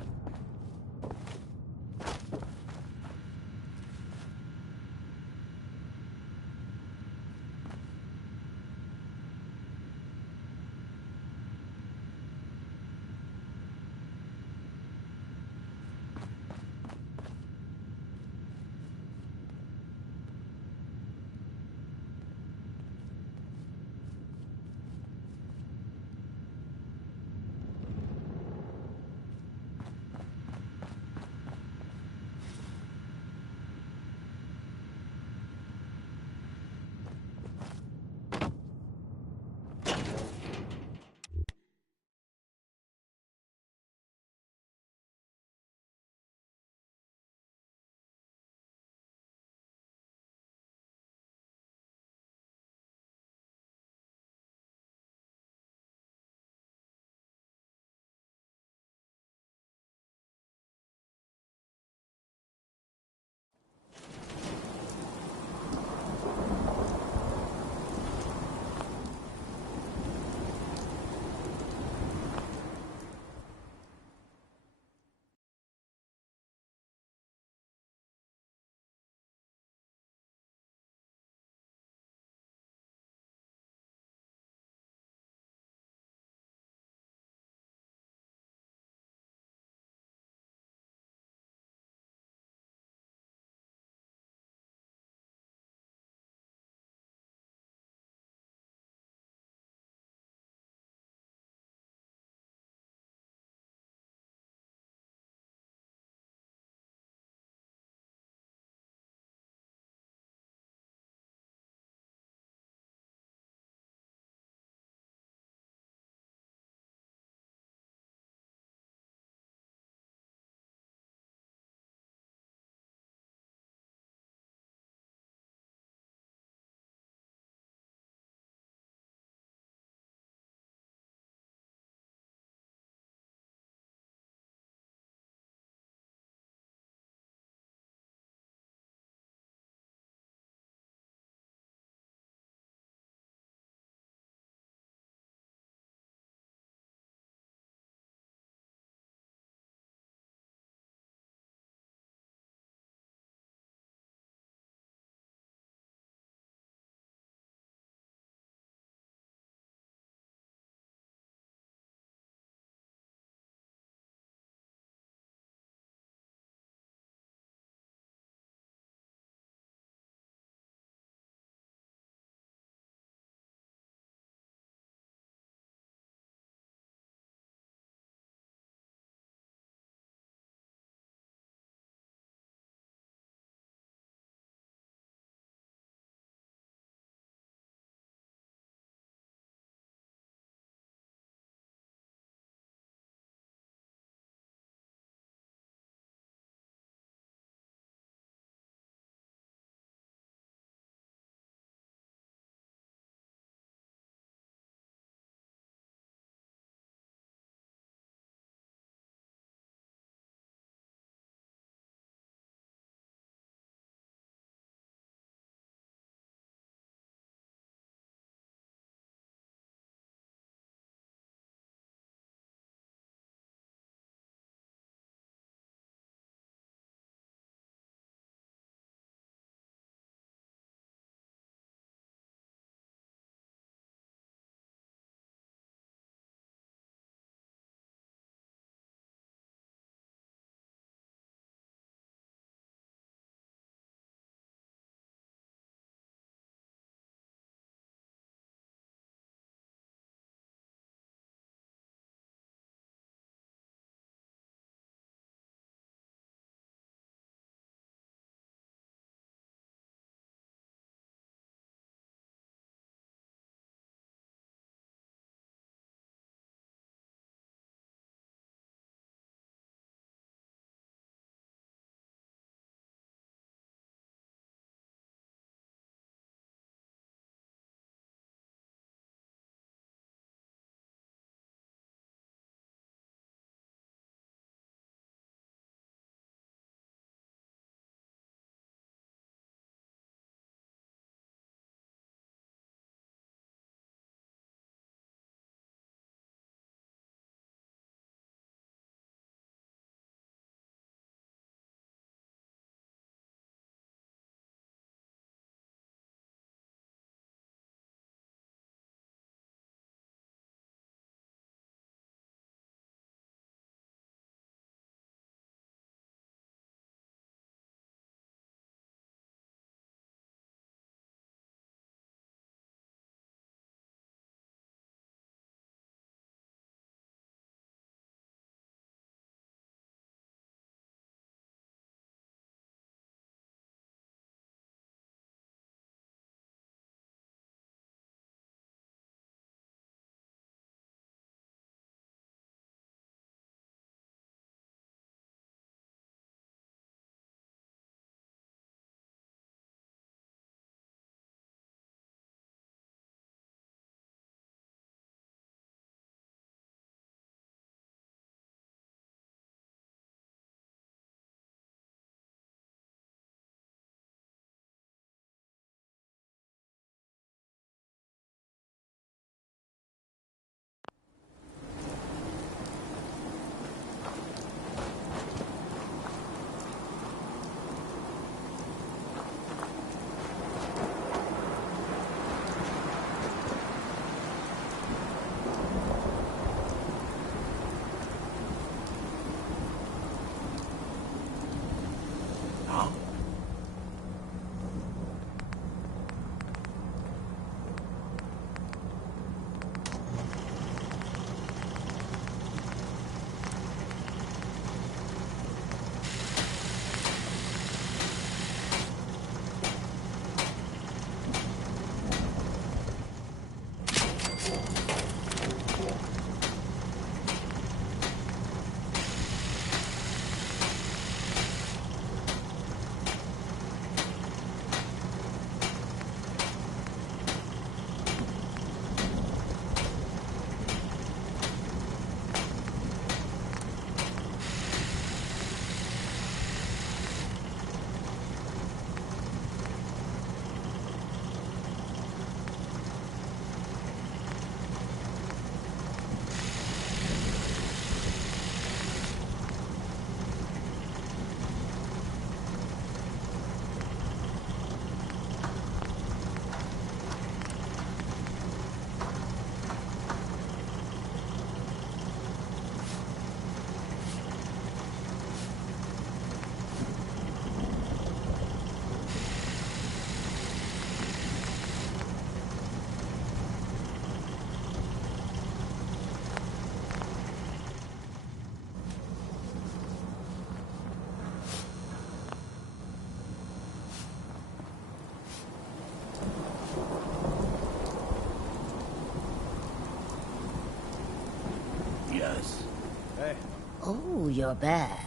Ooh, your bag.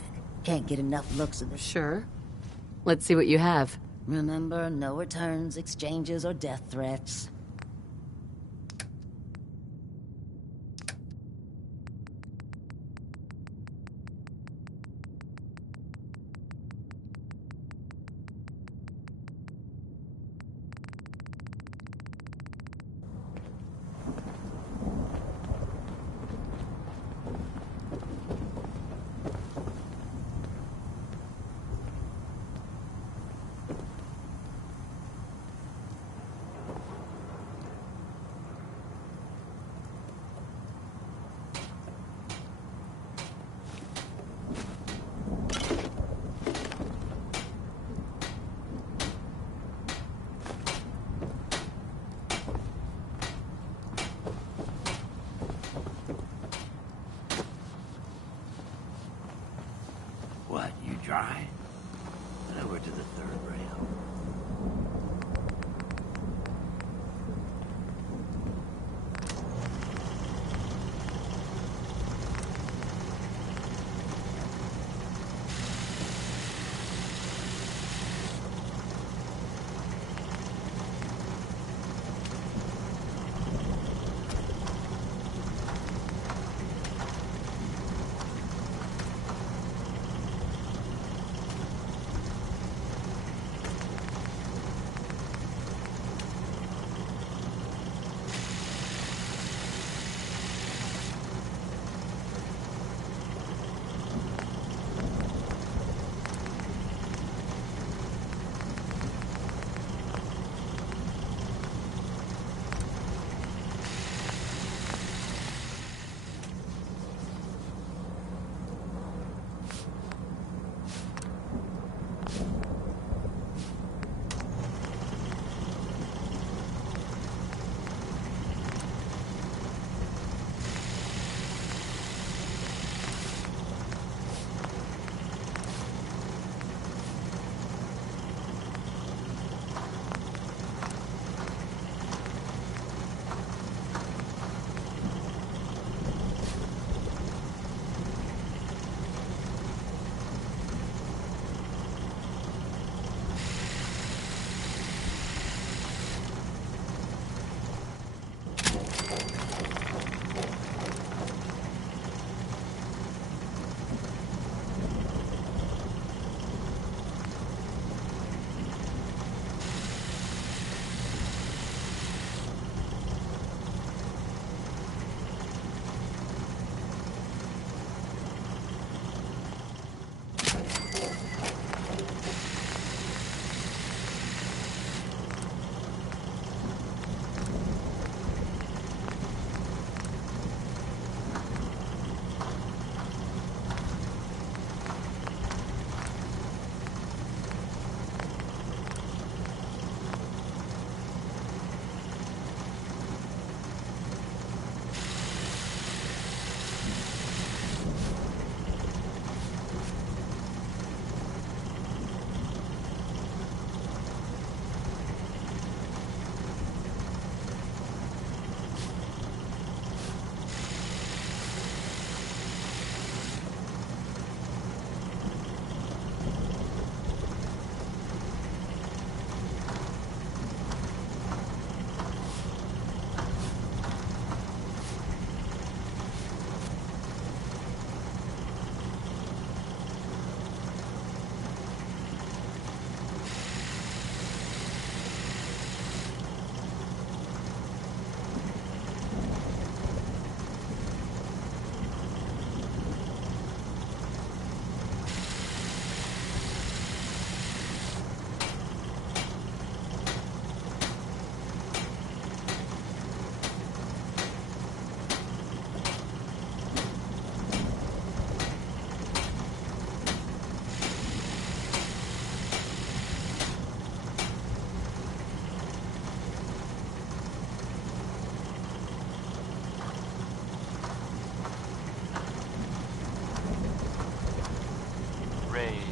Can't get enough looks of this. Sure. Let's see what you have. Remember, no returns, exchanges, or death threats. What, you dry? Then over to the third rail.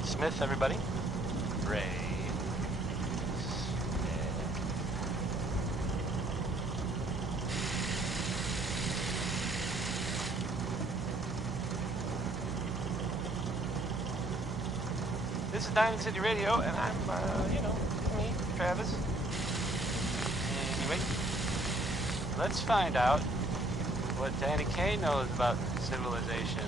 Smith, everybody. Ray Smith. This is Diamond City Radio, and I'm, you know, me, Travis. Anyway, let's find out what Danny Kaye knows about civilization.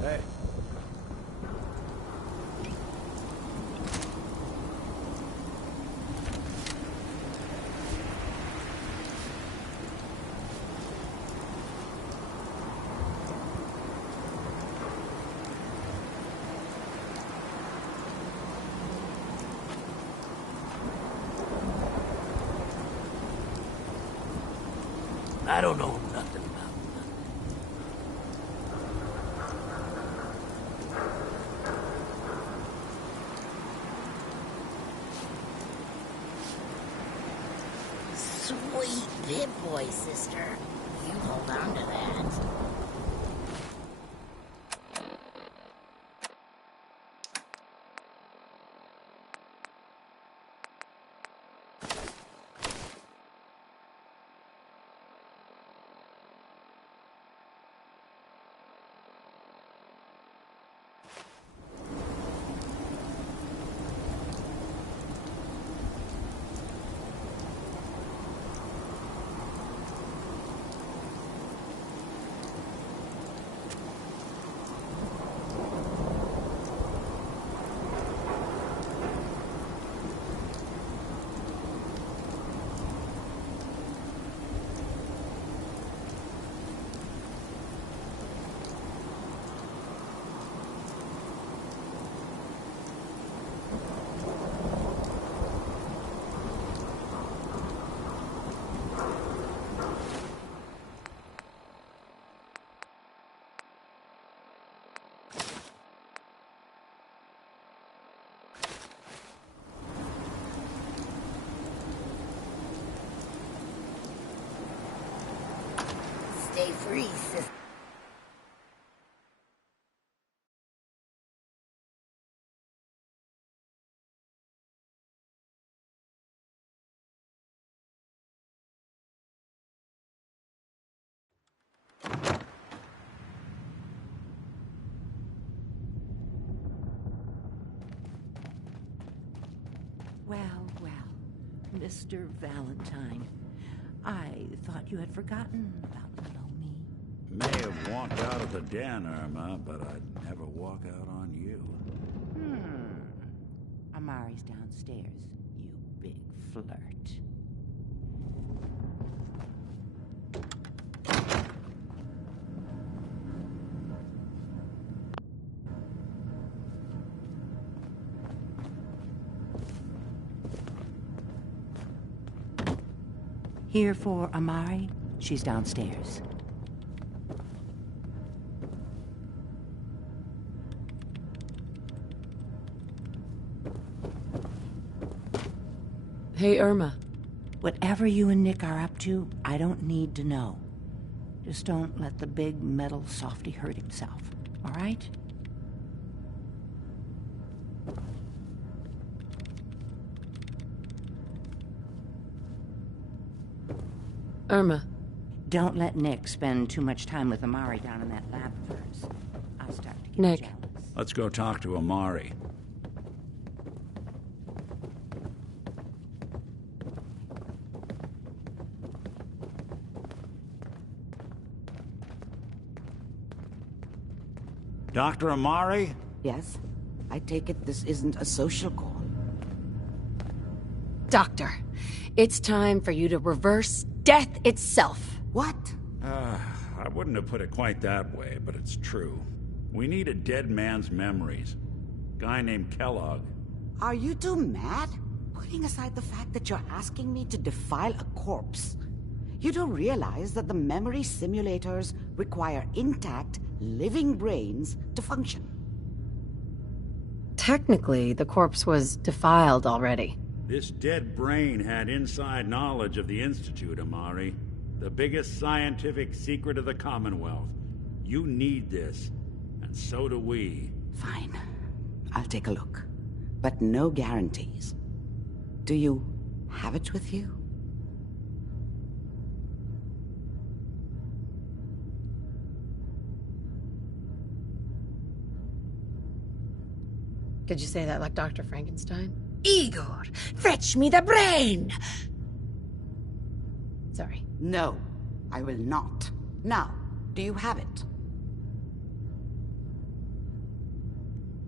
Hey. I don't know nothing about Sweet big boy, sister. You hold on to that. Stay free, sister. Well, well, Mr. Valentine, I thought you had forgotten about little me. May have walked out of the den, Irma, but I'd never walk out on you. Amari's downstairs, you big flirt. Here for Amari? She's downstairs. Hey, Irma. Whatever you and Nick are up to, I don't need to know. Just don't let the big metal softy hurt himself, all right? Irma. Don't let Nick spend too much time with Amari down in that lab of hers. I'll start to get Nick. jealous. Let's go talk to Amari. Dr. Amari? Yes? I take it this isn't a social call. Doctor, it's time for you to reverse death itself. What? I wouldn't have put it quite that way, but it's true. We need a dead man's memories. Guy named Kellogg. Are you two mad? Putting aside the fact that you're asking me to defile a corpse, you don't realize that the memory simulators require intact, living brains to function. Technically, the corpse was defiled already. This dead brain had inside knowledge of the Institute, Amari. The biggest scientific secret of the Commonwealth. You need this, and so do we. Fine. I'll take a look. But no guarantees. Do you have it with you? Did you say that like Dr. Frankenstein? Igor, fetch me the brain! Sorry. No, I will not. Now, do you have it?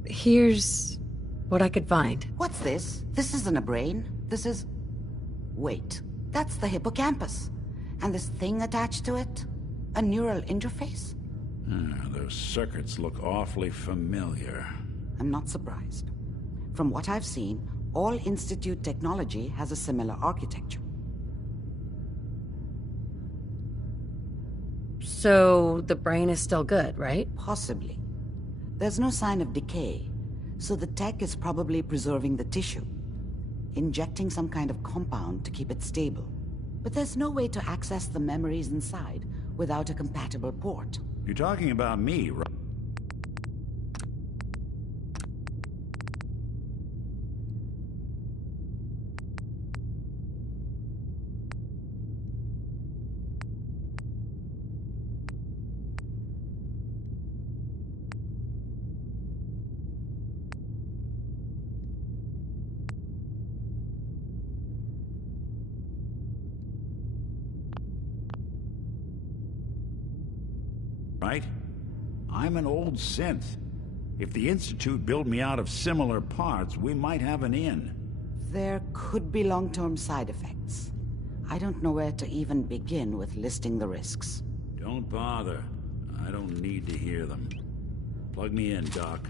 Here's what I could find. What's this? This isn't a brain. This is... Wait, that's the hippocampus. And this thing attached to it? A neural interface? Those circuits look awfully familiar. I'm not surprised. From what I've seen, all Institute technology has a similar architecture. So the brain is still good, right? Possibly. There's no sign of decay, so the tech is probably preserving the tissue, injecting some kind of compound to keep it stable. But there's no way to access the memories inside without a compatible port. You're talking about me, right? Right? I'm an old synth. If the Institute built me out of similar parts, we might have an in. There could be long-term side effects. I don't know where to even begin with listing the risks. Don't bother. I don't need to hear them. Plug me in, Doc.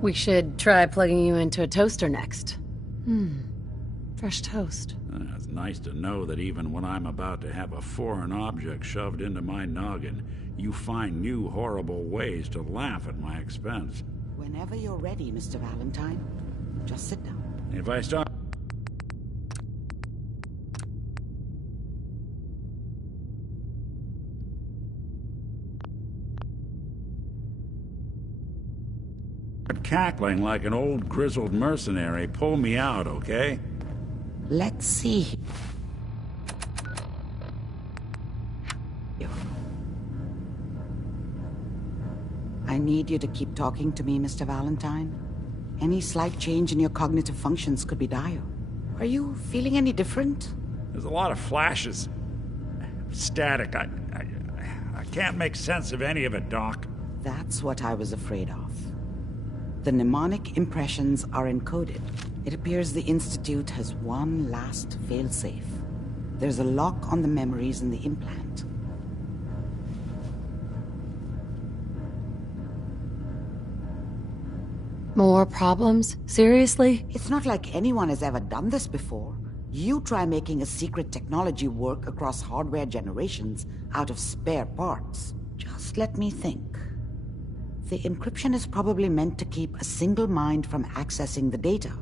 We should try plugging you into a toaster next. Fresh toast. It's nice to know that even when I'm about to have a foreign object shoved into my noggin, you find new horrible ways to laugh at my expense. Whenever you're ready, Mr. Valentine, just sit down. If I start... cackling like an old grizzled mercenary, pull me out, okay? Let's see. I need you to keep talking to me, Mr. Valentine. Any slight change in your cognitive functions could be dire. Are you feeling any different? There's a lot of flashes. Static. I can't make sense of any of it, Doc. That's what I was afraid of. The mnemonic impressions are encoded. It appears the Institute has one last failsafe. There's a lock on the memories in the implant. More problems? Seriously? It's not like anyone has ever done this before. You try making a secret technology work across hardware generations out of spare parts. Just let me think. The encryption is probably meant to keep a single mind from accessing the data.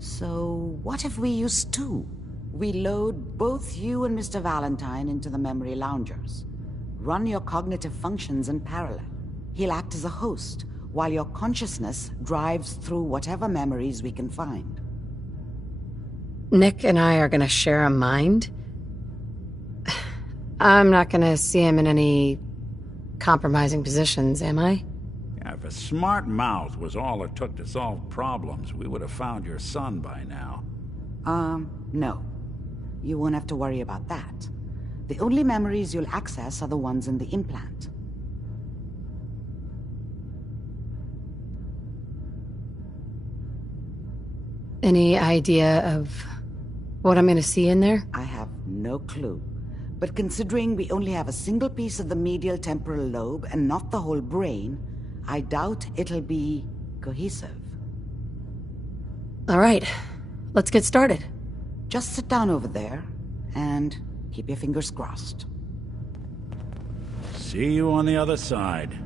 So, what if we use two? We load both you and Mr. Valentine into the memory loungers. Run your cognitive functions in parallel. He'll act as a host, while your consciousness drives through whatever memories we can find. Nick and I are gonna share a mind? I'm not gonna see him in any compromising positions, am I? Yeah, if a smart mouth was all it took to solve problems, we would have found your son by now. No. You won't have to worry about that. The only memories you'll access are the ones in the implant. Any idea of what I'm gonna see in there? I have no clue. But considering we only have a single piece of the medial temporal lobe and not the whole brain, I doubt it'll be cohesive. All right, let's get started. Just sit down over there and keep your fingers crossed. See you on the other side.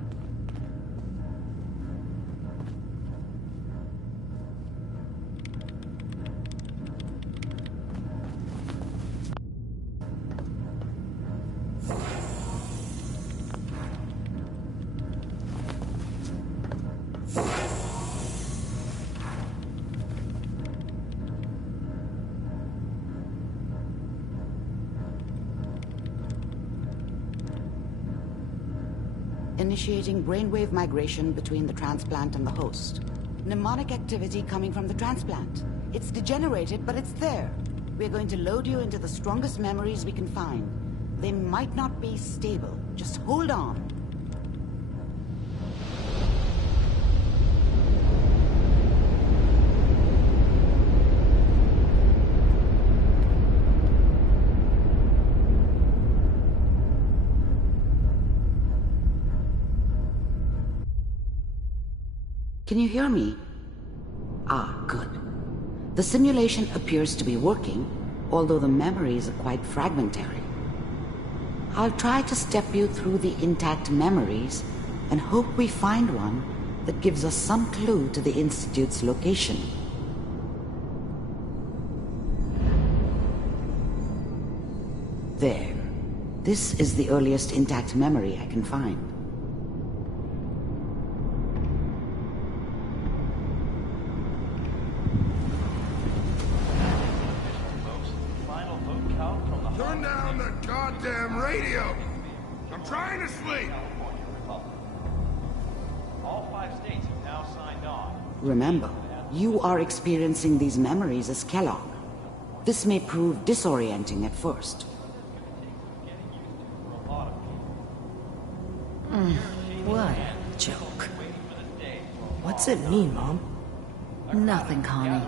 Initiating brainwave migration between the transplant and the host. Mnemonic activity coming from the transplant. It's degenerated, but it's there. We're going to load you into the strongest memories we can find. They might not be stable. Just hold on. Can you hear me? Ah, good. The simulation appears to be working, although the memories are quite fragmentary. I'll try to step you through the intact memories and hope we find one that gives us some clue to the Institute's location. There. This is the earliest intact memory I can find. Turn down the goddamn radio! I'm trying to sleep! All 5 states have now signed on. Remember, you are experiencing these memories as Kellogg. This may prove disorienting at first. What a joke. What's it mean, Mom? Nothing, Connie.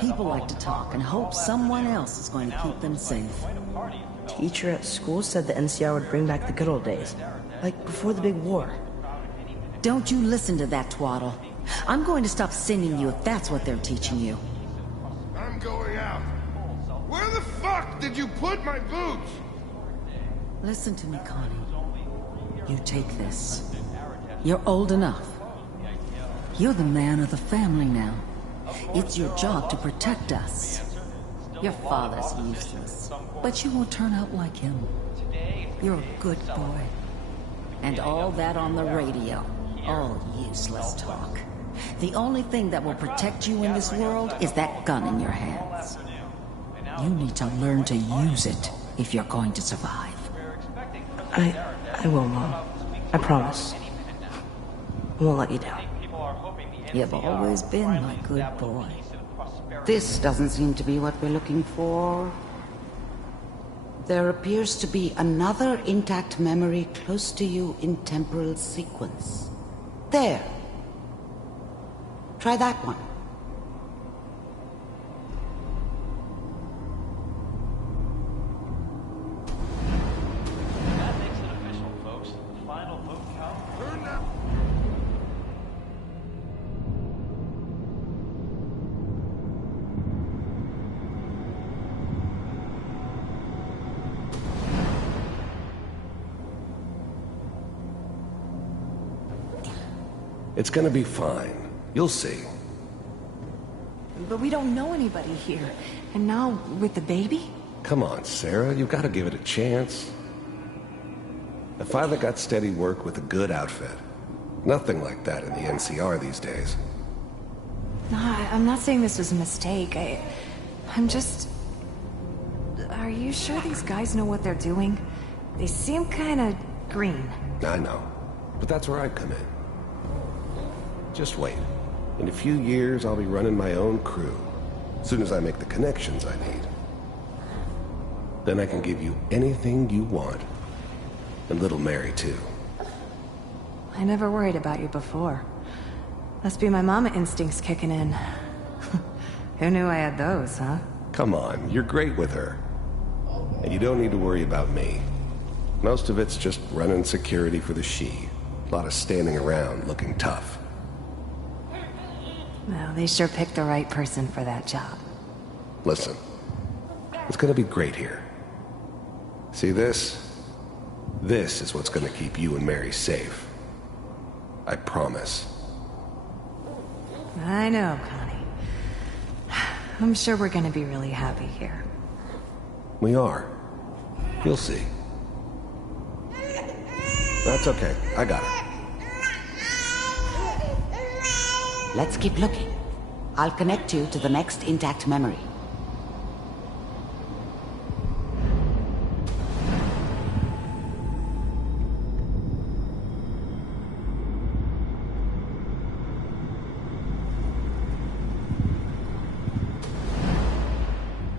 People like to talk and hope someone else is going to keep them safe. Teacher at school said the NCR would bring back the good old days. Like before the big war. Don't you listen to that twaddle. I'm going to stop singing you if that's what they're teaching you. I'm going out. Where the fuck did you put my boots? Listen to me, Connie. You take this. You're old enough. You're the man of the family now. It's your job to protect us. Your father's useless, but you won't turn out like him. You're a good boy. And all that on the radio, all useless talk. The only thing that will protect you in this world is that gun in your hands. You need to learn to use it if you're going to survive. I will, Mom. I promise. I won't let you down. You've always been my good boy. This doesn't seem to be what we're looking for. There appears to be another intact memory close to you in temporal sequence. There. Try that one. That makes it official, folks. The final vote count. Turn down. It's gonna be fine. You'll see. But we don't know anybody here. And now, with the baby? Come on, Sarah, you've gotta give it a chance. I finally got steady work with a good outfit. Nothing like that in the NCR these days. No, I'm not saying this was a mistake. I'm just... Are you sure these guys know what they're doing? They seem kinda green. I know, but that's where I come in. Just wait. In a few years, I'll be running my own crew. As soon as I make the connections I need. Then I can give you anything you want. And little Mary, too. I never worried about you before. Must be my mama instincts kicking in. Who knew I had those, huh? Come on, you're great with her. And you don't need to worry about me. Most of it's just running security for the she. A lot of standing around looking tough. Well, they sure picked the right person for that job. Listen, it's gonna be great here. See this? This is what's gonna keep you and Mary safe. I promise. I know, Connie. I'm sure we're gonna be really happy here. We are. You'll see. That's okay. I got it. Let's keep looking. I'll connect you to the next intact memory.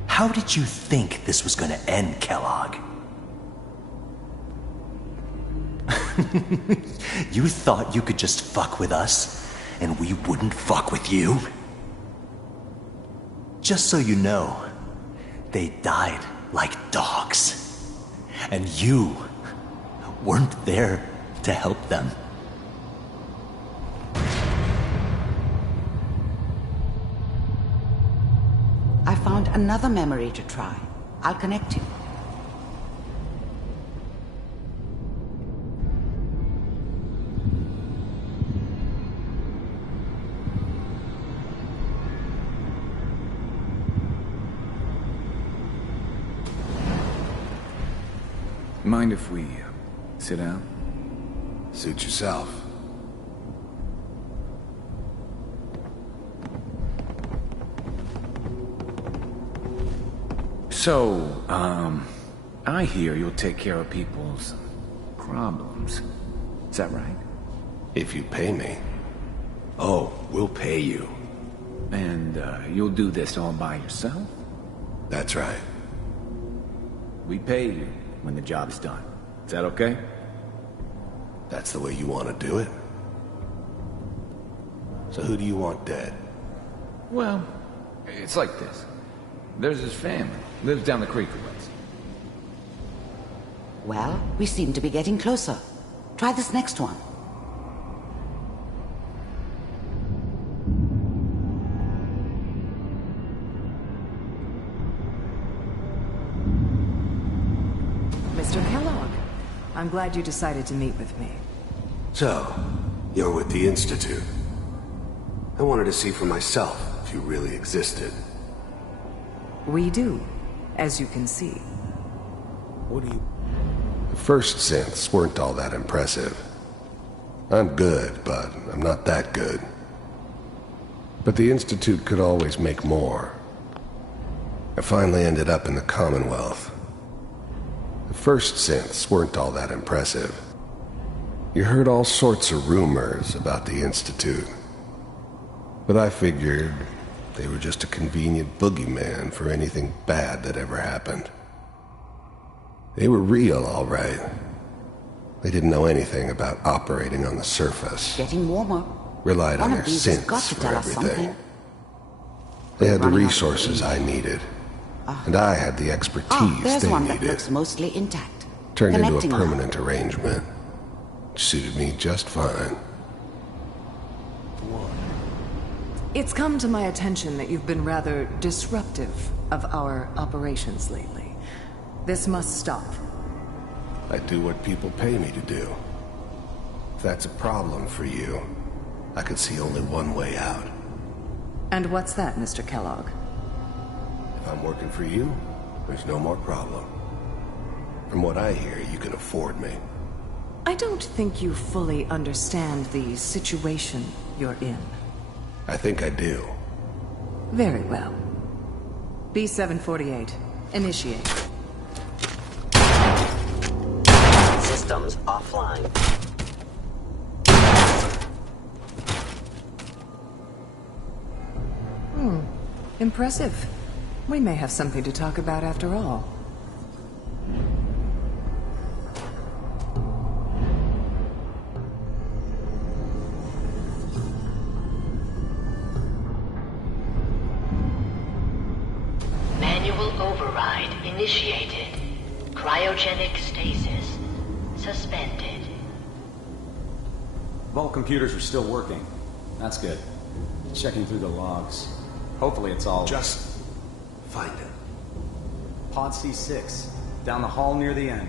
How did you think this was gonna end, Kellogg? You thought you could just fuck with us, and we wouldn't fuck with you? Just so you know, they died like dogs. And you weren't there to help them. I found another memory to try. I'll connect you. Mind if we sit down? Suit yourself. So, I hear you'll take care of people's problems. Is that right? If you pay me. Oh, we'll pay you. And, you'll do this all by yourself? That's right. We pay you when the job's done. Is that okay? That's the way you want to do it? So who do you want dead? Well, it's like this. There's his family. Lives down the creek a ways. Well, we seem to be getting closer. Try this next one. Mr. Kellogg, I'm glad you decided to meet with me. So, you're with the Institute. I wanted to see for myself if you really existed. We do, as you can see. What do you... The first synths weren't all that impressive. I'm good, but I'm not that good. But the Institute could always make more. I finally ended up in the Commonwealth. The first synths weren't all that impressive. You heard all sorts of rumors about the Institute. But I figured they were just a convenient boogeyman for anything bad that ever happened. They were real, all right. They didn't know anything about operating on the surface. Getting warmer. Relied on One their of these has got synths to for tell us everything. something. They had the Running out of resources I needed. And I had the expertise There's they one that needed. looks mostly intact. Turned into a Connecting now. permanent arrangement. Which suited me just fine. It's come to my attention that you've been rather disruptive of our operations lately. This must stop. I do what people pay me to do. If that's a problem for you, I could see only one way out. And what's that, Mr. Kellogg? If I'm working for you, there's no more problem. From what I hear, you can afford me. I don't think you fully understand the situation you're in. I think I do. Very well. B-748, initiate. Systems offline. Impressive. We may have something to talk about after all. Manual override initiated. Cryogenic stasis suspended. Vault computers are still working. That's good. Checking through the logs. Hopefully it's all... Just find it. Pod C6, down the hall near the end.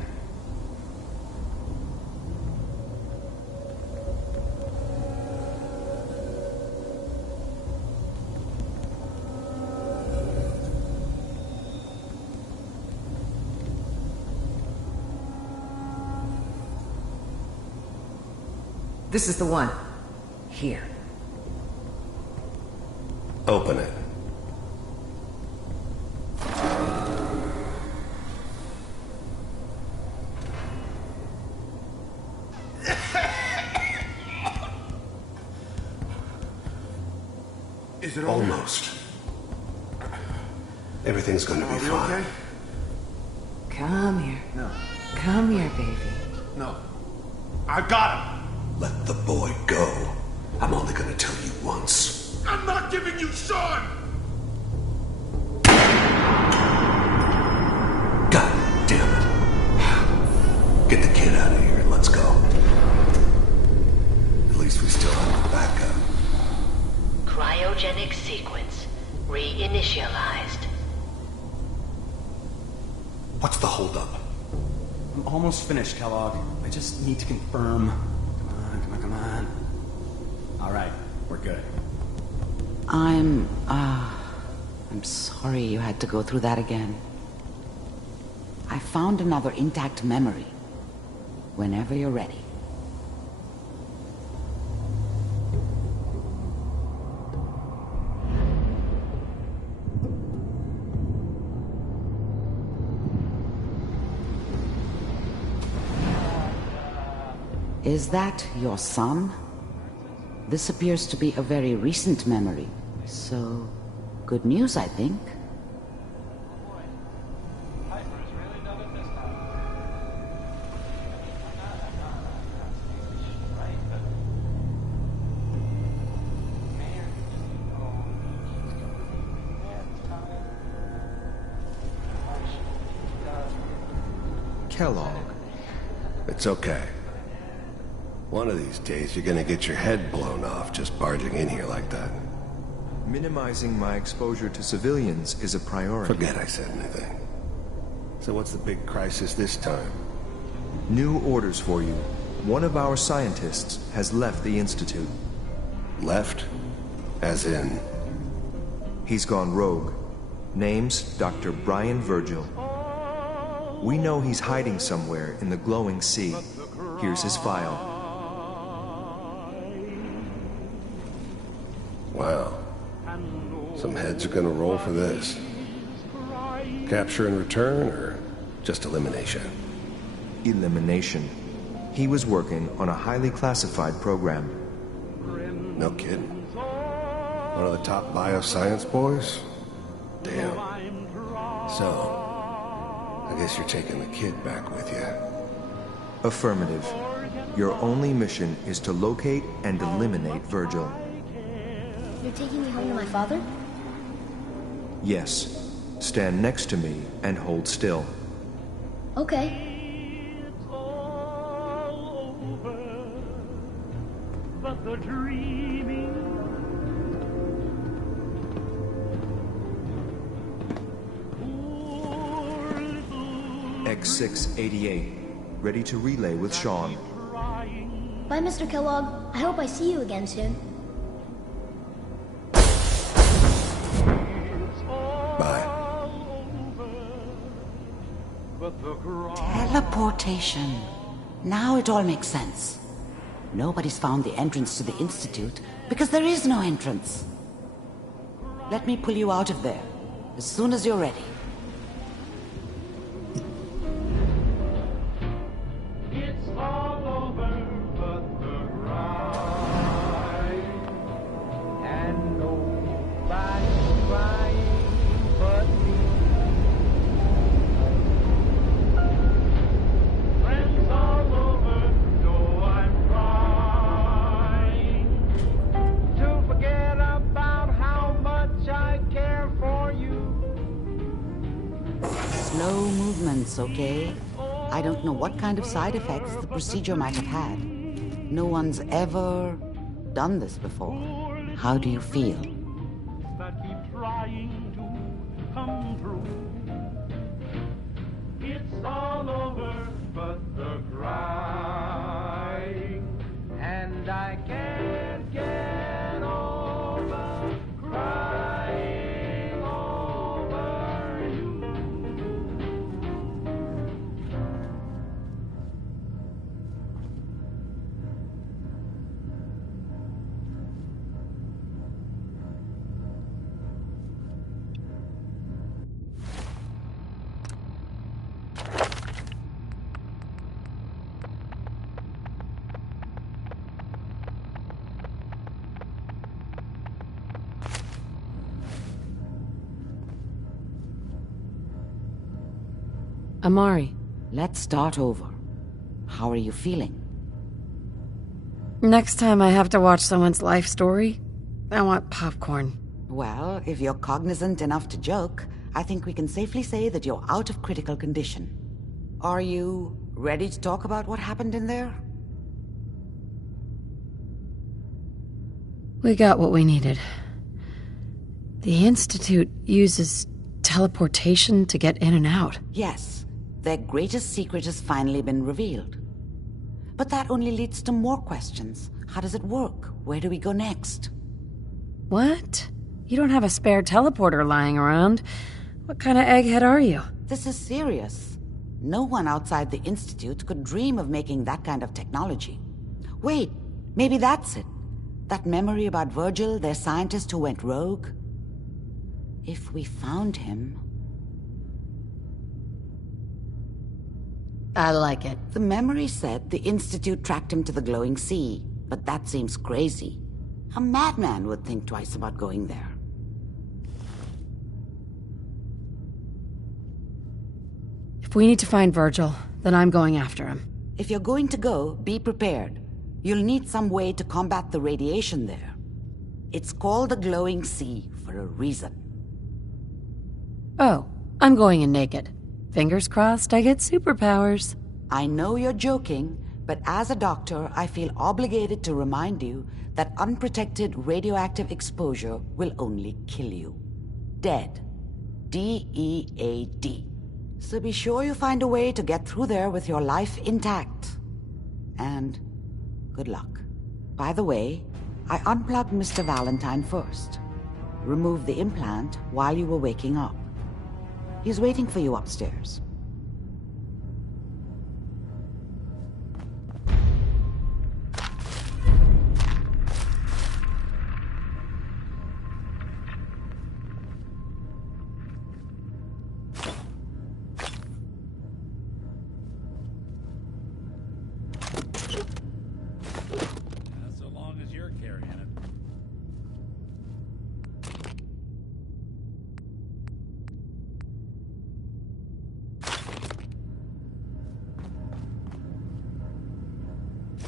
This is the one. Here. Open it. Is it all right? Almost. Everything's gonna be fine. Okay? Come here. No. Come here, baby. No. I got him! Let the boy go. I'm only gonna tell you once. I'm not giving you Sean! God damn it. Get the kid out of here and let's go. At least we still have a backup. Cryogenic sequence reinitialized. What's the holdup? I'm almost finished, Kellogg. I just need to confirm. Come on. All right, we're good. I'm sorry you had to go through that again. I found another intact memory. Whenever you're ready. Is that your son? This appears to be a very recent memory, so good news, I think. Kellogg. It's okay. One of these days, you're gonna get your head blown off just barging in here like that. Minimizing my exposure to civilians is a priority. Forget I said anything. So what's the big crisis this time? New orders for you. One of our scientists has left the Institute. Left? As in? He's gone rogue. Name's Dr. Brian Virgil. We know he's hiding somewhere in the glowing sea. Here's his file. Wow. Some heads are gonna roll for this. Capture and return, or just elimination? Elimination. He was working on a highly classified program. No kidding. One of the top bioscience boys? Damn. So, I guess you're taking the kid back with you. Affirmative. Your only mission is to locate and eliminate Virgil. You're taking me home to my father? Yes. Stand next to me and hold still. Okay. X688. Ready to relay with Sean. Bye, Mr. Kellogg. I hope I see you again soon. Teleportation. Now it all makes sense. Nobody's found the entrance to the Institute because there is no entrance. Let me pull you out of there as soon as you're ready. It's all over but the ride. And nobody's crying but me. Friends all over know I'm trying to forget about how much I care for you. Slow movements, okay? I don't know what kind of side effects the procedure might have had. No one's ever done this before. How do you feel? That keep trying to come true. It's all over but the crying, and I can't get over crying over you. Amari. Let's start over. How are you feeling? Next time I have to watch someone's life story, I want popcorn. Well, if you're cognizant enough to joke, I think we can safely say that you're out of critical condition. Are you ready to talk about what happened in there? We got what we needed. The Institute uses teleportation to get in and out. Yes. Their greatest secret has finally been revealed. But that only leads to more questions. How does it work? Where do we go next? What? You don't have a spare teleporter lying around. What kind of egghead are you? This is serious. No one outside the Institute could dream of making that kind of technology. Wait, maybe that's it. That memory about Virgil, their scientist who went rogue? If we found him... I like it. The memory said the Institute tracked him to the glowing sea, but that seems crazy. A madman would think twice about going there. If we need to find Virgil, then I'm going after him. If you're going to go, be prepared. You'll need some way to combat the radiation there. It's called the glowing sea for a reason. Oh, I'm going in naked. Fingers crossed I get superpowers. I know you're joking, but as a doctor, I feel obligated to remind you that unprotected radioactive exposure will only kill you. Dead. D-E-A-D. So be sure you find a way to get through there with your life intact. And good luck. By the way, I unplugged Mr. Valentine first. Removed the implant while you were waking up. He's waiting for you upstairs. So long as you're carrying it.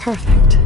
Perfect.